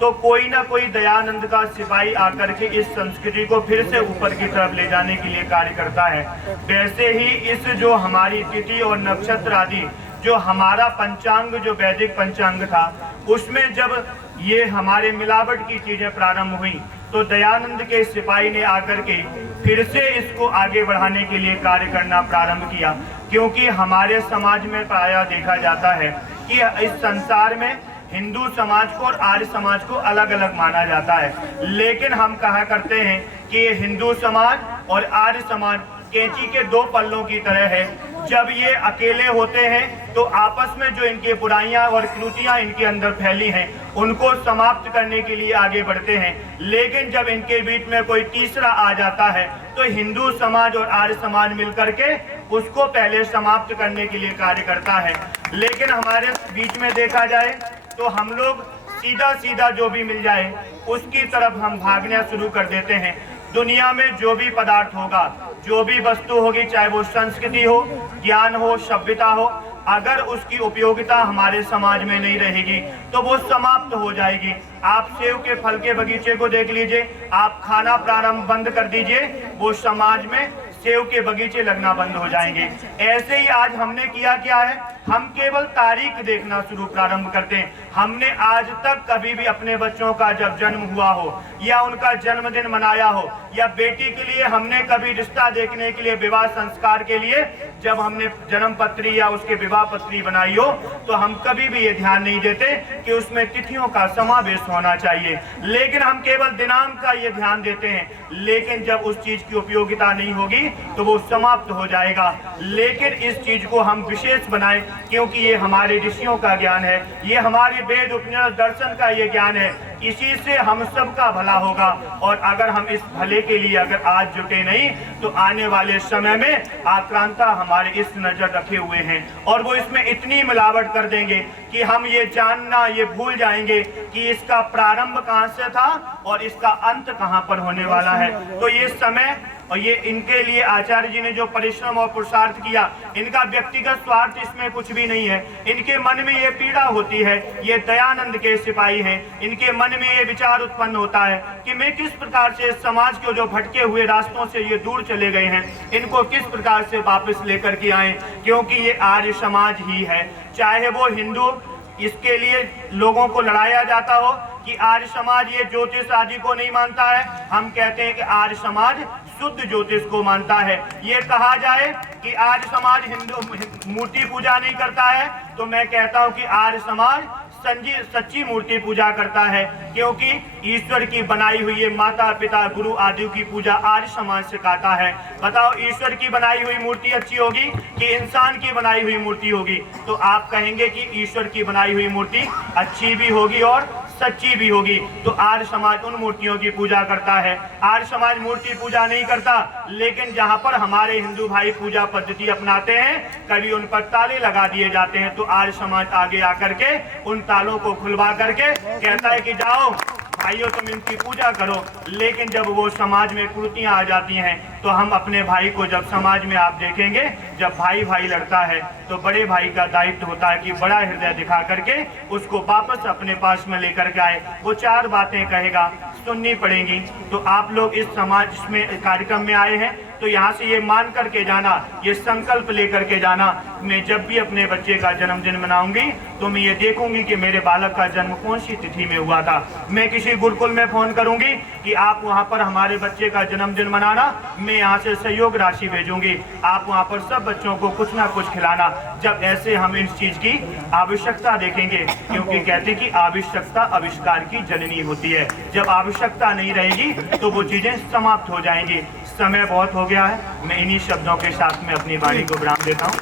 तो कोई ना कोई दयानंद का सिपाही आकर के इस संस्कृति को फिर से ऊपर की तरफ ले जाने के लिए कार्य करता है। वैसे ही इस जो हमारी तिथि और नक्षत्र आदि जो हमारा पंचांग, जो वैदिक पंचांग था, उसमें जब ये हमारे मिलावट की चीजें प्रारंभ हुई तो दयानंद के सिपाही ने आकर के फिर से इसको आगे बढ़ाने के लिए कार्य करना प्रारंभ किया। क्योंकि हमारे समाज में प्रायः देखा जाता है कि इस संसार में हिंदू समाज को और आर्य समाज को अलग अलग माना जाता है, लेकिन हम कहा करते हैं कि ये हिंदू समाज और आर्य समाज कैंची के दो पल्लों की तरह है। जब ये अकेले होते हैं तो आपस में जो इनकी बुराइयां और त्रुटियां इनके अंदर फैली हैं उनको समाप्त करने के लिए आगे बढ़ते हैं, लेकिन जब इनके बीच में कोई तीसरा आ जाता है तो हिंदू समाज और आर्य समाज मिलकर के उसको पहले समाप्त करने के लिए कार्य करता है। लेकिन हमारे बीच में देखा जाए तो हम लोग सीधा सीधा जो भी मिल जाए उसकी तरफ हम भागना शुरू कर देते हैं। दुनिया में जो भी पदार्थ होगा, जो भी वस्तु होगी, चाहे वो संस्कृति हो, ज्ञान हो, सभ्यता हो, अगर उसकी उपयोगिता हमारे समाज में नहीं रहेगी तो वो समाप्त हो जाएगी। आप सेव के फल के बगीचे को देख लीजिए, आप खाना प्रारंभ बंद कर दीजिए, वो समाज में सेव के बगीचे लगना बंद हो जाएंगे। ऐसे ही आज हमने किया क्या है, हम केवल तारीख देखना शुरू प्रारंभ करते हैं। हमने आज तक कभी भी अपने बच्चों का जब जन्म हुआ हो या उनका जन्मदिन मनाया हो या बेटी के लिए हमने कभी रिश्ता देखने के लिए, विवाह संस्कार के लिए जब हमने जन्म पत्री या उसके विवाह पत्री बनाई हो तो हम कभी भी ये ध्यान नहीं देते कि उसमें तिथियों का समावेश होना चाहिए, लेकिन हम केवल दिनांक का ये ध्यान देते हैं। लेकिन जब उस चीज की उपयोगिता नहीं होगी तो वो समाप्त हो जाएगा। लेकिन इस चीज को हम विशेष बनाएं क्योंकि ये हमारे ऋषियों का ज्ञान है, ये हमारे वेद उपनिषद दर्शन का ये ज्ञान है। इसी से हम सब का भला होगा और अगर हम इस भले के लिए अगर आज जुटे नहीं तो आने वाले समय में आक्रांता हमारे इस नजर रखे हुए हैं और वो इसमें इतनी मिलावट कर देंगे कि हम ये जानना ये भूल जाएंगे कि इसका प्रारंभ कहाँ से था और इसका अंत कहाँ पर होने वाला है। तो ये समय और ये इनके लिए आचार्य जी ने जो परिश्रम और पुरुषार्थ किया, इनका व्यक्तिगत स्वार्थ इसमें कुछ भी नहीं है। इनके मन में ये पीड़ा होती है, ये दयानंद के सिपाही हैं, इनके मन में ये विचार उत्पन्न होता है कि मैं किस प्रकार से समाज को जो भटके हुए रास्तों से ये दूर चले गए हैं इनको किस प्रकार से वापस लेकर के आए, क्योंकि ये आर्य समाज ही है। चाहे वो हिंदू, इसके लिए लोगों को लड़ाया जाता हो कि आर्य समाज ये ज्योतिष आदि को नहीं मानता है, हम कहते हैं कि आर्य समाज शुद्ध ज्योतिष को मानता है। ये कहा जाए कि आर्य समाज हिंदू मूर्ति पूजा नहीं करता है तो मैं कहता हूं कि आर्य समाज सच्ची मूर्ति पूजा करता है, क्योंकि ईश्वर की बनाई हुई माता पिता गुरु आदि की पूजा आर्य समाज सिखाता है। बताओ ईश्वर की बनाई हुई मूर्ति अच्छी होगी कि इंसान की बनाई हुई मूर्ति होगी? तो आप कहेंगे कि ईश्वर की बनाई हुई मूर्ति अच्छी भी होगी और सच्ची भी होगी। तो आर्य समाज उन मूर्तियों की पूजा करता है। आर्य समाज मूर्ति पूजा नहीं करता, लेकिन जहां पर हमारे हिंदू भाई पूजा पद्धति अपनाते हैं कभी उन पर ताले लगा दिए जाते हैं तो आर्य समाज आगे आकर के उन तालों को खुलवा करके कहता है कि जाओ भाइयों तुम इनकी पूजा करो। लेकिन जब वो समाज में कुर्तियां आ जाती हैं तो हम अपने भाई को, जब समाज में आप देखेंगे जब भाई भाई लड़ता है तो बड़े भाई का दायित्व होता है कि बड़ा हृदय दिखा करके उसको वापस अपने पास में लेकर के आए। वो चार बातें कहेगा, सुननी पड़ेंगी। तो आप लोग इस समाज में कार्यक्रम में आए हैं तो यहाँ से ये मान करके जाना, ये संकल्प लेकर के जाना, मैं जब भी अपने बच्चे का जन्मदिन मनाऊंगी तो मैं ये देखूंगी कि मेरे बालक का जन्म कौन सी तिथि में हुआ था। मैं किसी गुरुकुल में फोन करूंगी कि आप वहाँ पर हमारे बच्चे का जन्मदिन मनाना, मैं यहाँ से सहयोग राशि भेजूंगी, आप वहाँ पर सब बच्चों को कुछ ना कुछ खिलाना। जब ऐसे हम इस चीज की आवश्यकता देखेंगे, क्योंकि कहते हैं कि आवश्यकता आविष्कार की जननी होती है। जब आवश्यकता नहीं रहेगी तो वो चीजें समाप्त हो जाएंगी। समय बहुत हो गया है, मैं इन्हीं शब्दों के साथ में अपनी वाणी को विराम देता हूँ।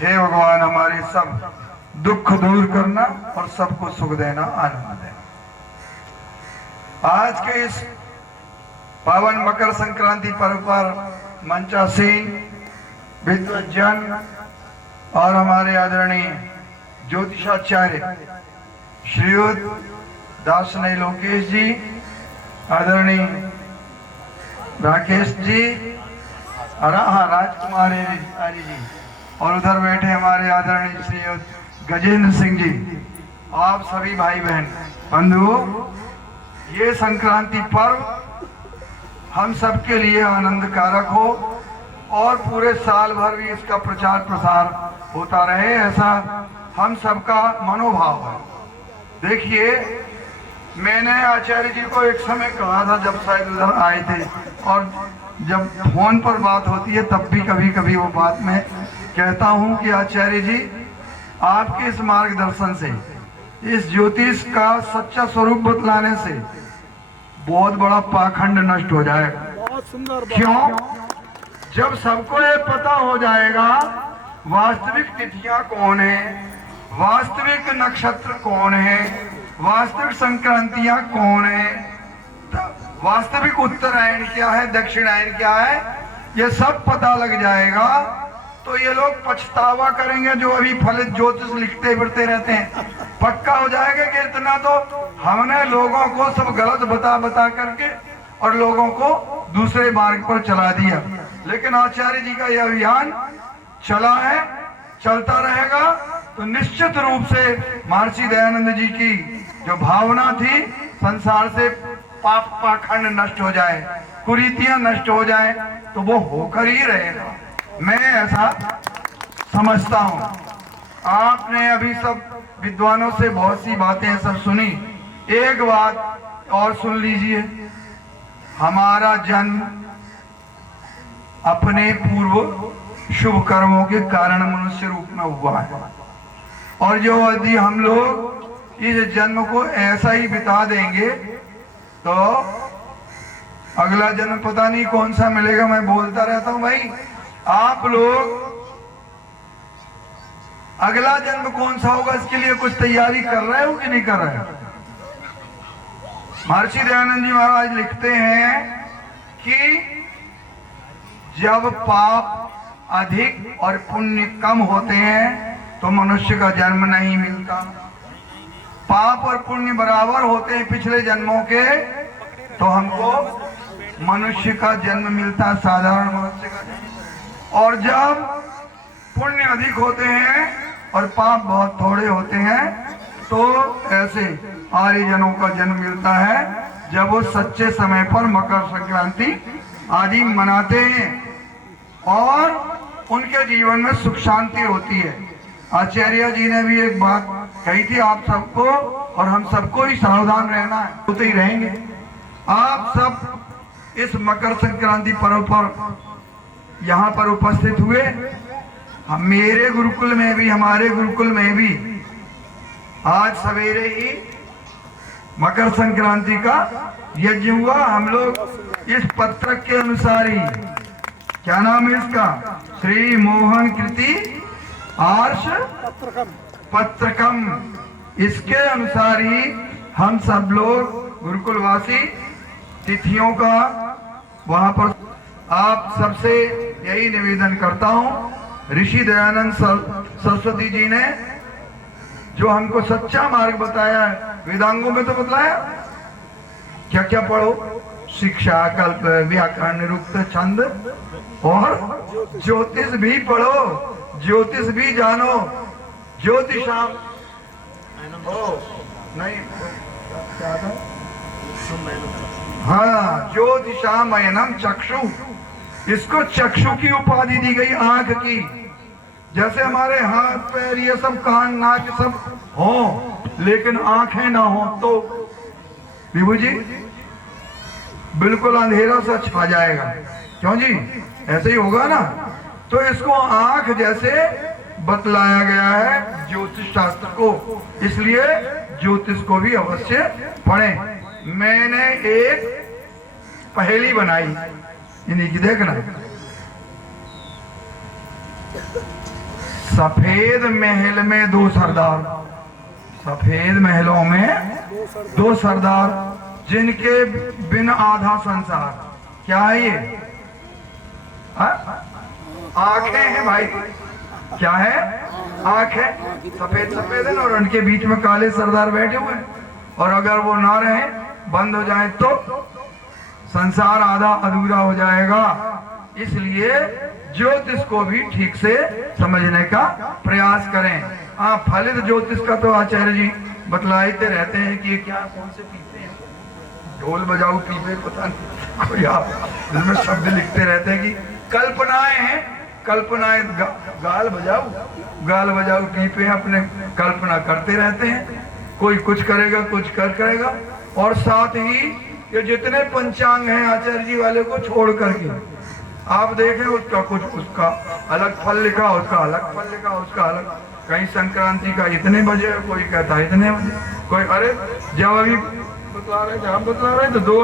हे भगवान, हमारे सब दुख दूर करना और सबको सुख देना, आनंद देना। आज के इस पावन मकर संक्रांति पर्व पर मंचासीन विद्वज्जन और हमारे आदरणीय ज्योतिषाचार्य श्रीयुत दासनई लोकेश जी, आदरणीय राकेश जी और राजकुमार आर्य जी, और उधर बैठे हमारे आदरणीय श्रीयुत गजेंद्र सिंह जी, आप सभी भाई बहन बंधुओं, ये संक्रांति पर्व हम सबके लिए आनंद कारक हो और पूरे साल भर भी इसका प्रचार प्रसार होता रहे, ऐसा हम सबका मनोभाव है। देखिए, मैंने आचार्य जी को एक समय कहा था जब शायद उधर आए थे, और जब फोन पर बात होती है तब भी कभी कभी वो बात मैं कहता हूँ कि आचार्य जी, आपके इस मार्गदर्शन से, इस ज्योतिष का सच्चा स्वरूप बतलाने से बहुत बड़ा पाखंड नष्ट हो जाएगा। बहुत सुंदर। क्यों? जब सबको ये पता हो जाएगा वास्तविक तिथियां कौन है, वास्तविक नक्षत्र कौन है, वास्तविक संक्रांतियां कौन है, वास्तविक उत्तरायण क्या है, दक्षिणायन क्या है, ये सब पता लग जाएगा तो ये लोग पछतावा करेंगे जो अभी फलित ज्योतिष लिखते फिरते रहते हैं। पक्का हो जाएगा कि इतना तो हमने लोगों को सब गलत बता करके और लोगों को दूसरे मार्ग पर चला दिया। लेकिन आचार्य जी का यह अभियान चला है, चलता रहेगा, तो निश्चित रूप से महर्षि दयानंद जी की जो भावना थी संसार से पाप पाखंड नष्ट हो जाए, कुरीतियां नष्ट हो जाए, तो वो होकर ही रहेगा। मैं ऐसा समझता हूँ। आपने अभी सब विद्वानों से बहुत सी बातें सब सुनी, एक बात और सुन लीजिए। हमारा जन्म अपने पूर्व शुभ कर्मों के कारण मनुष्य रूप में हुआ है, और जो यदि हम लोग इस जन्म को ऐसा ही बिता देंगे तो अगला जन्म पता नहीं कौन सा मिलेगा। मैं बोलता रहता हूं भाई, आप लोग अगला जन्म कौन सा होगा इसके लिए कुछ तैयारी कर रहे हो कि नहीं कर रहे हो? महर्षि दयानंद जी महाराज लिखते हैं कि जब पाप अधिक और पुण्य कम होते हैं तो मनुष्य का जन्म नहीं मिलता। पाप और पुण्य बराबर होते हैं पिछले जन्मों के, तो हमको मनुष्य का जन्म मिलता, साधारण मनुष्य का जन्म। और जब पुण्य अधिक होते हैं और पाप बहुत थोड़े होते हैं तो ऐसे आर्यजनों का जन्म मिलता है जब वो सच्चे समय पर मकर संक्रांति आदि मनाते हैं और उनके जीवन में सुख शांति होती है। आचार्य जी ने भी एक बात कही थी आप सबको, और हम सबको ही सावधान रहना है, होते ही रहेंगे। आप सब इस मकर संक्रांति पर्व पर यहाँ पर उपस्थित हुए। हम मेरे गुरुकुल में भी, हमारे गुरुकुल में भी आज सवेरे ही मकर संक्रांति का यज्ञ हुआ। हम लोग इस पत्र के अनुसार ही, क्या नाम है इसका, श्री मोहन कृति आर्ष पत्रकम, इसके अनुसार ही हम सब लोग गुरुकुलवासी तिथियों का वहां पर आप सबसे यही निवेदन करता हूं। ऋषि दयानंद सरस्वती जी ने जो हमको सच्चा मार्ग बताया है, वेदांगों में तो बतलाया क्या क्या पढ़ो, शिक्षा, कल्प, व्याकरण, निरुक्त, छंद और ज्योतिष भी पढ़ो, ज्योतिष भी जानो। ज्योतिषाम नहीं क्या था, हाँ, ज्योतिषामयनम चक्षु, इसको चक्षु की उपाधि दी गई, आंख की। जैसे हमारे हाथ पैर ये सब कान नाक सब हो लेकिन आंखें ना हो तो विभू जी बिल्कुल अंधेरा सा छा जाएगा। क्यों जी, ऐसे ही होगा ना। तो इसको आंख जैसे बतलाया गया है ज्योतिष शास्त्र को, इसलिए ज्योतिष को भी अवश्य पढ़ें। मैंने एक पहेली बनाई, इन्हीं की देखना। सफेद महल में दो सरदार, सफेद महलों में दो सरदार, जिनके बिन आधा संसार। क्या है ये? आंखें हैं भाई, क्या है? आंखें सफेद सफेद है और उनके बीच में काले सरदार बैठे हुए हैं, और अगर वो ना रहे, बंद हो जाए तो संसार आधा अधूरा हो जाएगा। इसलिए ज्योतिष को भी ठीक से समझने का प्रयास करें। फलित ज्योतिष का तो आचार्य जी बतलाते रहते हैं कि ये क्या कौन से पीते हैं, ढोल बजाओ पीपे, पता नहीं कोई आप इसमें शब्द लिखते रहते हैं कि कल्पनाएं हैं, कल्पनाएं गाल बजाओ पीपे, अपने कल्पना करते रहते हैं। कोई कुछ करेगा, कुछ करेगा। और साथ ही ये जितने पंचांग हैं आचार्य जी वाले को छोड़ करके आप देखें, उसका कुछ उसका अलग फल लिखा, उसका अलग फल लिखा, उसका अलग। कहीं संक्रांति का इतने बजे, कोई कहता है इतने बजे, कोई अरे जब अभी बतला रहे तो 2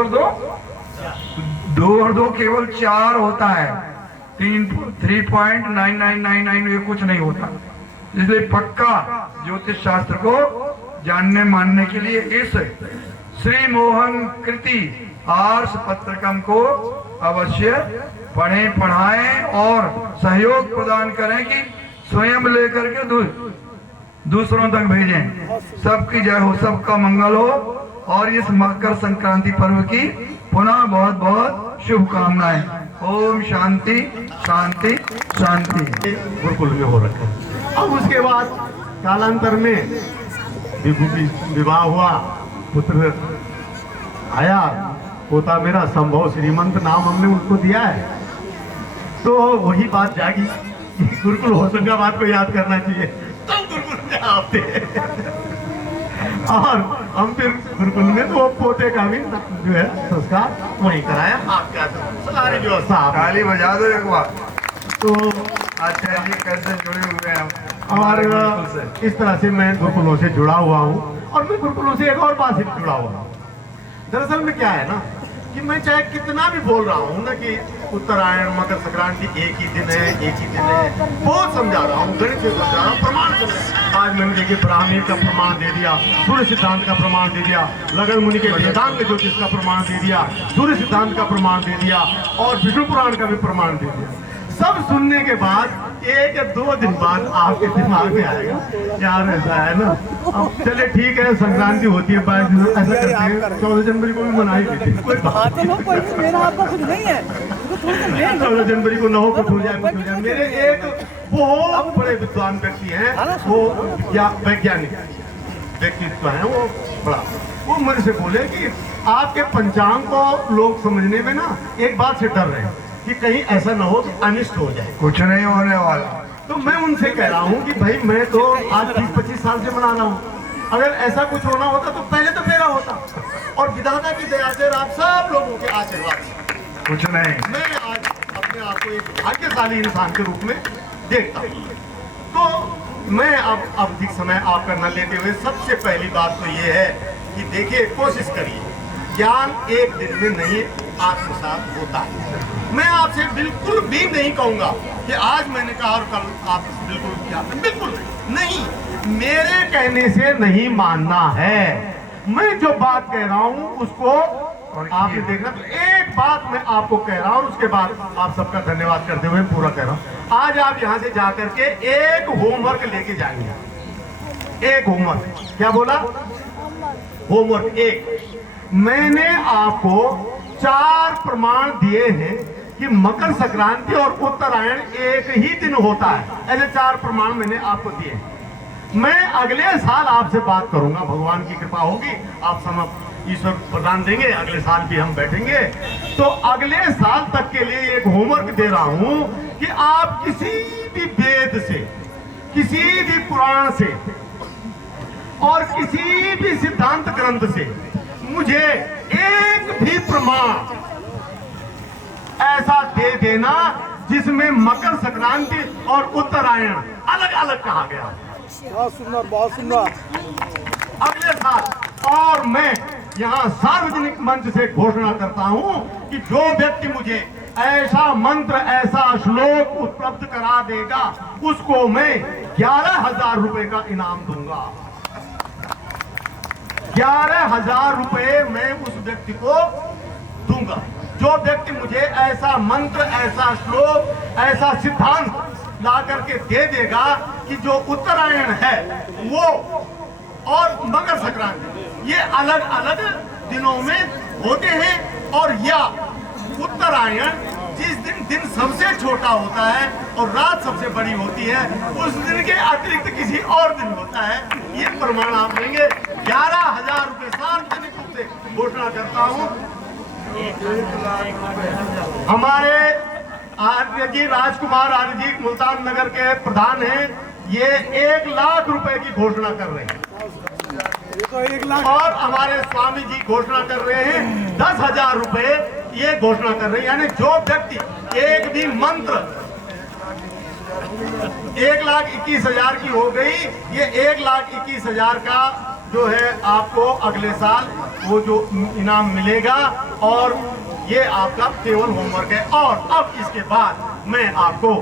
और 2 केवल 4 होता है, 3.9999 ये कुछ नहीं होता। इसलिए पक्का ज्योतिष शास्त्र को जानने मानने के लिए इस श्री मोहन कृति आर्ष पत्रकम को अवश्य पढ़ें, पढ़ाएं और सहयोग प्रदान करें कि स्वयं लेकर के दूसरों तक भेजें। सबकी जय हो, सबका मंगल हो, और इस मकर संक्रांति पर्व की पुनः बहुत बहुत शुभकामनाएं। ओम शांति शांति शांति। गुरुकुल में हो रखा। अब उसके बाद कालांतर में विभू की विवाह हुआ, पुत्र आया, पोता मेरा संभव श्रीमंत नाम हमने उसको दिया है। तो वही बात जागी कि गुरुकुल होशंगाबाद को याद करना चाहिए, तब गुरुकुल में आप थे। और हम फिर गुरुकुल में तो पोते का भी जो है संस्कार वहीं कराया, आपका सारी व्यवस्था। ताली बजा दो एक बार। तो आचार्य जी कैसे जुड़े हुए हैं और इस तरह से मैं गुरुकुलों से जुड़ा हुआ हूँ, और मैं गुरुकुलों से एक और बात से जुड़ा हुआ हूँ। दरअसल में क्या है ना कि मैं चाहे कितना भी बोल रहा हूँ ना कि उत्तरायण मकर संक्रांति एक ही दिन है, बहुत समझा रहा हूँ, गणित से समझा रहा हूँ, प्रमाण समझा रहा हूँ। आज मैंने देखिए ब्राह्मण का प्रमाण दे दिया, सूर्य सिद्धांत का प्रमाण दे दिया, लगन मुनि के वेदांत ज्योतिष का प्रमाण दे दिया, सूर्य सिद्धांत का प्रमाण दे दिया, और विष्णु पुराण का भी प्रमाण दे दिया। सब सुनने के बाद 1 या 2 दिन बाद आपके दिमाग में आएगा यार ऐसा है ना, अब चले ठीक है, संक्रांति होती है 22 दिन, ऐसा करते हैं 14 जनवरी को भी मनाई लेते हैं, कोई बात नहीं, 14 जनवरी को न हो, कुछ हो जाए। मेरे एक बहुत बड़े विद्वान व्यक्ति हैं, वो वैज्ञानिक व्यक्तित्व है, वो बड़ा, वो मेरे से बोले कि आपके पंचांग को लोग समझने में ना एक बात से डर रहे हैं कि कहीं ऐसा ना हो कि अनिष्ट हो जाए। कुछ नहीं होने वाला। तो मैं उनसे कह रहा हूँ कि भाई मैं तो आज 20-25 साल से मना रहा हूँ, अगर ऐसा कुछ होना होता तो पहले तो मेरा होता, और विधाता की दया से आप सब लोगों के आशीर्वाद से कुछ नहीं, मैं आज अपने आप को एक भाग्यशाली इंसान के रूप में देखता हूँ। तो मैं अब अधिक समय आपका न लेते हुए सबसे पहली बात तो ये है कि देखिए, कोशिश करिए, ज्ञान एक दिन में नहीं आत्मसात होता है। मैं आपसे बिल्कुल भी नहीं कहूंगा कि आज मैंने कहा और कल आप बिल्कुल किया, बिल्कुल नहीं, मेरे कहने से नहीं मानना है। मैं जो बात कह रहा हूं उसको आपने देखना। तो एक बात मैं आपको कह रहा हूं, उसके बाद आप सबका धन्यवाद करते हुए पूरा कह रहा हूं। आज आप यहां से जाकर के एक होमवर्क लेके जाएंगे, एक होमवर्क। क्या बोला? होमवर्क एक। मैंने आपको 4 प्रमाण दिए हैं कि मकर संक्रांति और उत्तरायण एक ही दिन होता है, ऐसे 4 प्रमाण मैंने आपको दिए। मैं अगले साल आपसे बात करूंगा, भगवान की कृपा होगी, आप समझ ईश्वर प्रदान देंगे, अगले साल भी हम बैठेंगे। तो अगले साल तक के लिए एक होमवर्क दे रहा हूं कि आप किसी भी वेद से, किसी भी पुराण से और किसी भी सिद्धांत ग्रंथ से मुझे एक भी प्रमाण ऐसा दे देना जिसमें मकर संक्रांति और उत्तरायण अलग अलग कहा गया। बहुत सुंदर, बहुत सुंदर। अगले साल और मैं यहाँ सार्वजनिक मंच से घोषणा करता हूँ कि जो व्यक्ति मुझे ऐसा मंत्र, ऐसा श्लोक उपलब्ध करा देगा उसको मैं 11,000 रुपए का इनाम दूंगा। 11,000 रुपए मैं उस व्यक्ति को दूंगा जो व्यक्ति मुझे ऐसा मंत्र, ऐसा श्लोक, ऐसा सिद्धांत ला करके दे देगा कि जो उत्तरायण है वो और मकर संक्रांति ये अलग अलग दिनों में होते हैं, और या उत्तरायण जिस दिन सबसे छोटा होता है और रात सबसे बड़ी होती है उस दिन के अतिरिक्त किसी और दिन होता है। ये प्रमाण आप लेंगे। 11,000 रुपए सार्वजनिक रूप से घोषणा करता हूँ। हमारे आर्य जी, राजकुमार आर्य जी मुल्तान नगर के प्रधान हैं, ये 1 लाख रुपए की घोषणा कर रहे हैं। तो 1 लाख। और हमारे स्वामी जी घोषणा कर रहे हैं 10,000 रुपए ये घोषणा कर रहे हैं। यानी जो व्यक्ति एक भी मंत्र 1,21,000 की हो गई, ये 1,21,000 का जो है आपको अगले साल वो जो इनाम मिलेगा, और ये आपका केवल होमवर्क है। और अब इसके बाद मैं आपको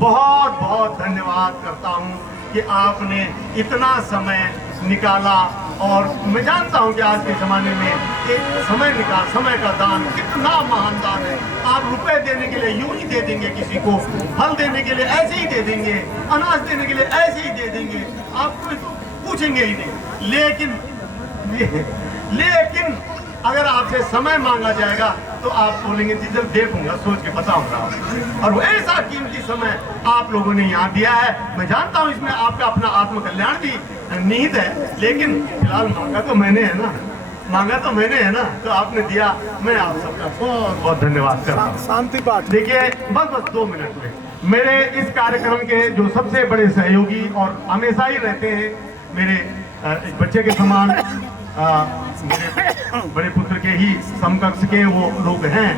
बहुत बहुत धन्यवाद करता हूँ कि आपने इतना समय निकाला, और मैं जानता हूँ कि आज के ज़माने में एक समय का दान कितना महान दान है। आप रुपए देने के लिए यूं ही दे देंगे किसी को, फल देने के लिए ऐसे ही दे देंगे, अनाज देने के लिए ऐसे ही दे देंगे, आप पूछेंगे ही नहीं। लेकिन अगर आपसे समय मांगा जाएगा तो आप बोलेंगे जी जब देखूंगा, सोच के बताऊंगा। और वो ऐसा कीमती समय आप लोगों ने यहाँ दिया है। मैं जानता हूँ इसमें आपका अपना आत्मकल्याण भी निहित है, लेकिन फिलहाल मांगा तो मैंने है ना, तो आपने दिया। मैं आप सबका बहुत बहुत धन्यवाद करता हूँ। शांति पाठ। देखिए बस 2 मिनट में मेरे इस कार्यक्रम के जो सबसे बड़े सहयोगी और हमेशा ही रहते हैं, मेरे बच्चे के समान, मेरे बड़े पुत्र के ही समकक्ष के वो लोग हैं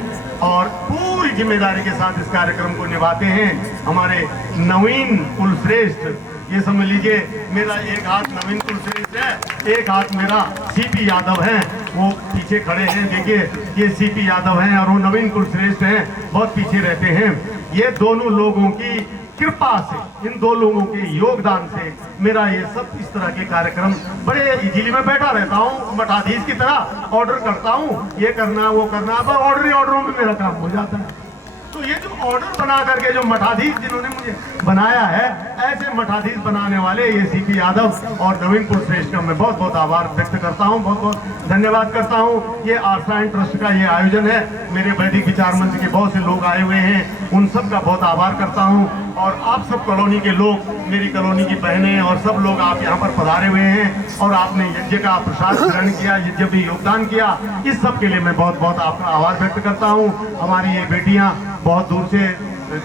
और पूरी जिम्मेदारी के साथ इस कार्यक्रम को निभाते हैं। हमारे नवीन कुलश्रेष्ठ, ये समझ लीजिए मेरा एक हाथ नवीन कुलश्रेष्ठ है, एक हाथ मेरा सीपी यादव है, वो पीछे खड़े हैं। देखिए ये सीपी यादव हैं और वो नवीन कुलश्रेष्ठ हैं, बहुत पीछे रहते हैं। ये दोनों लोगों की कृपा से, इन 2 लोगों के योगदान से मेरा ये सब इस तरह के कार्यक्रम बड़े इजीली में बैठा रहता हूँ, मठाधीश की तरह ऑर्डर करता हूँ, ये करना वो करना, अब ऑर्डरों में मेरा काम हो जाता है। तो ये जो ऑर्डर बना करके जो मठाधीश जिन्होंने मुझे बनाया है, ऐसे मठाधीश बनाने वाले ये सीपी यादव और नवीन कुलश्रेष्ठ का मैं बहुत बहुत आभार व्यक्त करता हूँ, बहुत बहुत धन्यवाद करता हूँ। ये आश्रयण ट्रस्ट का ये आयोजन है, मेरे वैदिक विचार मंच के बहुत से लोग आए हुए हैं, उन सब का बहुत आभार करता हूँ। और आप सब कॉलोनी के लोग, मेरी कॉलोनी की बहनें और सब लोग आप यहाँ पर पधारे हुए हैं और आपने यज्ञ का प्रसाद ग्रहण किया, यज्ञ भी योगदान किया, इस सब के लिए मैं बहुत बहुत आपका आभार व्यक्त करता हूँ। हमारी ये बेटियाँ बहुत दूर से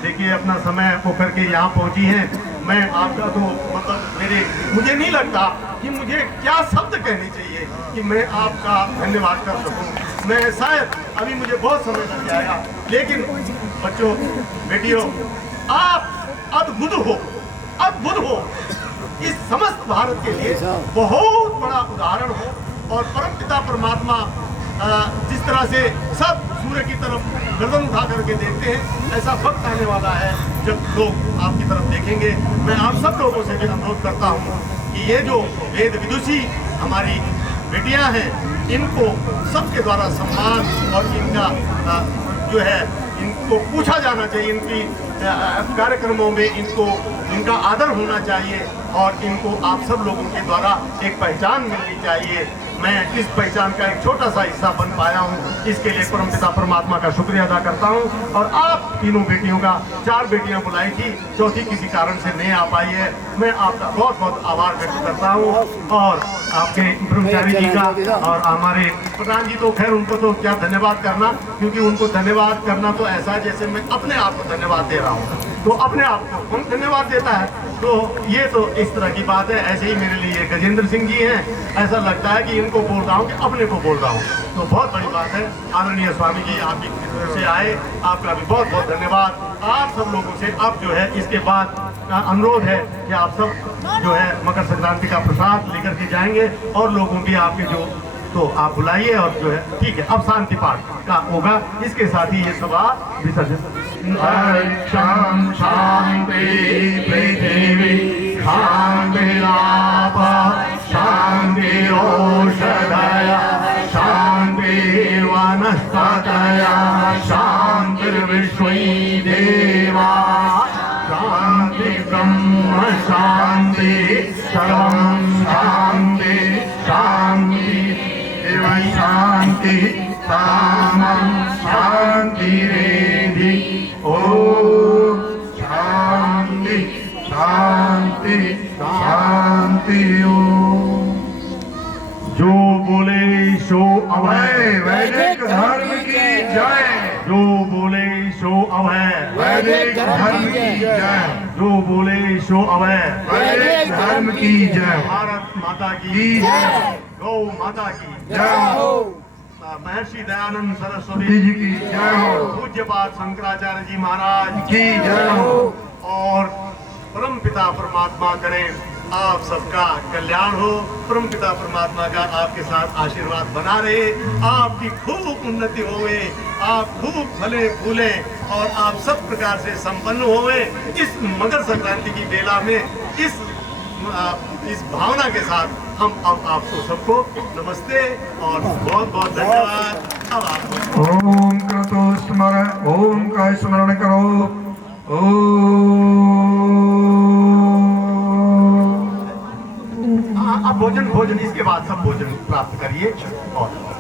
देखिए अपना समय वो करके यहाँ पहुँची हैं। मैं आपका तो मतलब मुझे नहीं लगता कि मुझे क्या शब्द कहने चाहिए कि मैं आपका धन्यवाद कर सकूँ। मैं शायद अभी मुझे बहुत समय लग जाएगा, लेकिन बच्चों बेटियों आप अद्भुत हो, इस समस्त भारत के लिए बहुत बड़ा उदाहरण हो। और परमपिता परमात्मा जिस तरह से सब सूर्य की तरफ गर्दन उठा करके देखते हैं, ऐसा वक्त आने वाला है जब लोग आपकी तरफ देखेंगे। मैं आप सब लोगों से भी अनुरोध करता हूँ कि ये जो वेद विदुषी हमारी बेटियां हैं, इनको सबके द्वारा सम्मान और इनका जो है इनको पूछा जाना चाहिए, इनकी कार्यक्रमों में इनका आदर होना चाहिए और इनको आप सब लोगों के द्वारा एक पहचान मिलनी चाहिए। मैं इस पहचान का एक छोटा सा हिस्सा बन पाया हूँ, इसके लिए परमपिता परमात्मा का शुक्रिया अदा करता हूँ। और आप तीनों बेटियों का, 4 बेटियां बुलाई थी, चौथी किसी कारण से नहीं आ पाई है, मैं आपका बहुत बहुत आभार व्यक्त करता हूँ। और आपके ब्रह्मचारी जी का और हमारे प्रधान जी, तो खैर उनको तो क्या धन्यवाद करना, क्योंकि उनको धन्यवाद करना तो ऐसा जैसे मैं अपने आप को धन्यवाद दे रहा हूँ, तो अपने आप को कौन धन्यवाद देता है, तो ये तो इस तरह की बात है। ऐसे ही मेरे लिए गजेंद्र सिंह जी हैं, ऐसा लगता है कि इनको बोल रहा हूँ कि अपने को बोल रहा हूँ, तो बहुत बड़ी बात है। आदरणीय स्वामी जी आपकी तरफ से आए, आपका भी बहुत बहुत धन्यवाद। आप सब लोगों से अब जो है इसके बाद अनुरोध है कि आप सब जो है मकर संक्रांति का प्रसाद लेकर के जाएंगे, और लोगों की आपके जो तो आप बुलाइए, और जो है ठीक है, अब शांति पाठ का होगा, इसके साथ ही ये सभा विसर्जित। शांति पृथ्वी शांतिराप शांति औषधय शांति वनस्पतय शांतिर्विश्वै देवा शांति ब्रह्म शांति सर्वं शांति शांति एव शांति सामं शांतिरेधि। ओम शांति शांति शांति। ओम। जो बोले सो अभय, वैदिक धर्म की जय। जो बोले सो अभय, वैदिक धर्म की जय। जो बोले सो अभय, वैदिक धर्म की जय। भारत माता की जय। गौ माता की जय हो। महर्षि दयानंद सरस्वती जी की जय हो। पूज्यपाद शंकराचार्य जी महाराज की जय हो। और परम पिता परमात्मा करें आप सबका कल्याण हो, परम पिता परमात्मा का आपके साथ आशीर्वाद बना रहे, आपकी खूब उन्नति होवे, आप खूब फले फूले और आप सब प्रकार से संपन्न होवे। इस मकर संक्रांति की बेला में इस भावना के साथ हम अब आपको सबको नमस्ते और बहुत बहुत धन्यवाद। अब आपको ओम क्रतो स्मरण, ओम का स्मरण करो। अब भोजन इसके बाद सब भोजन प्राप्त करिए। और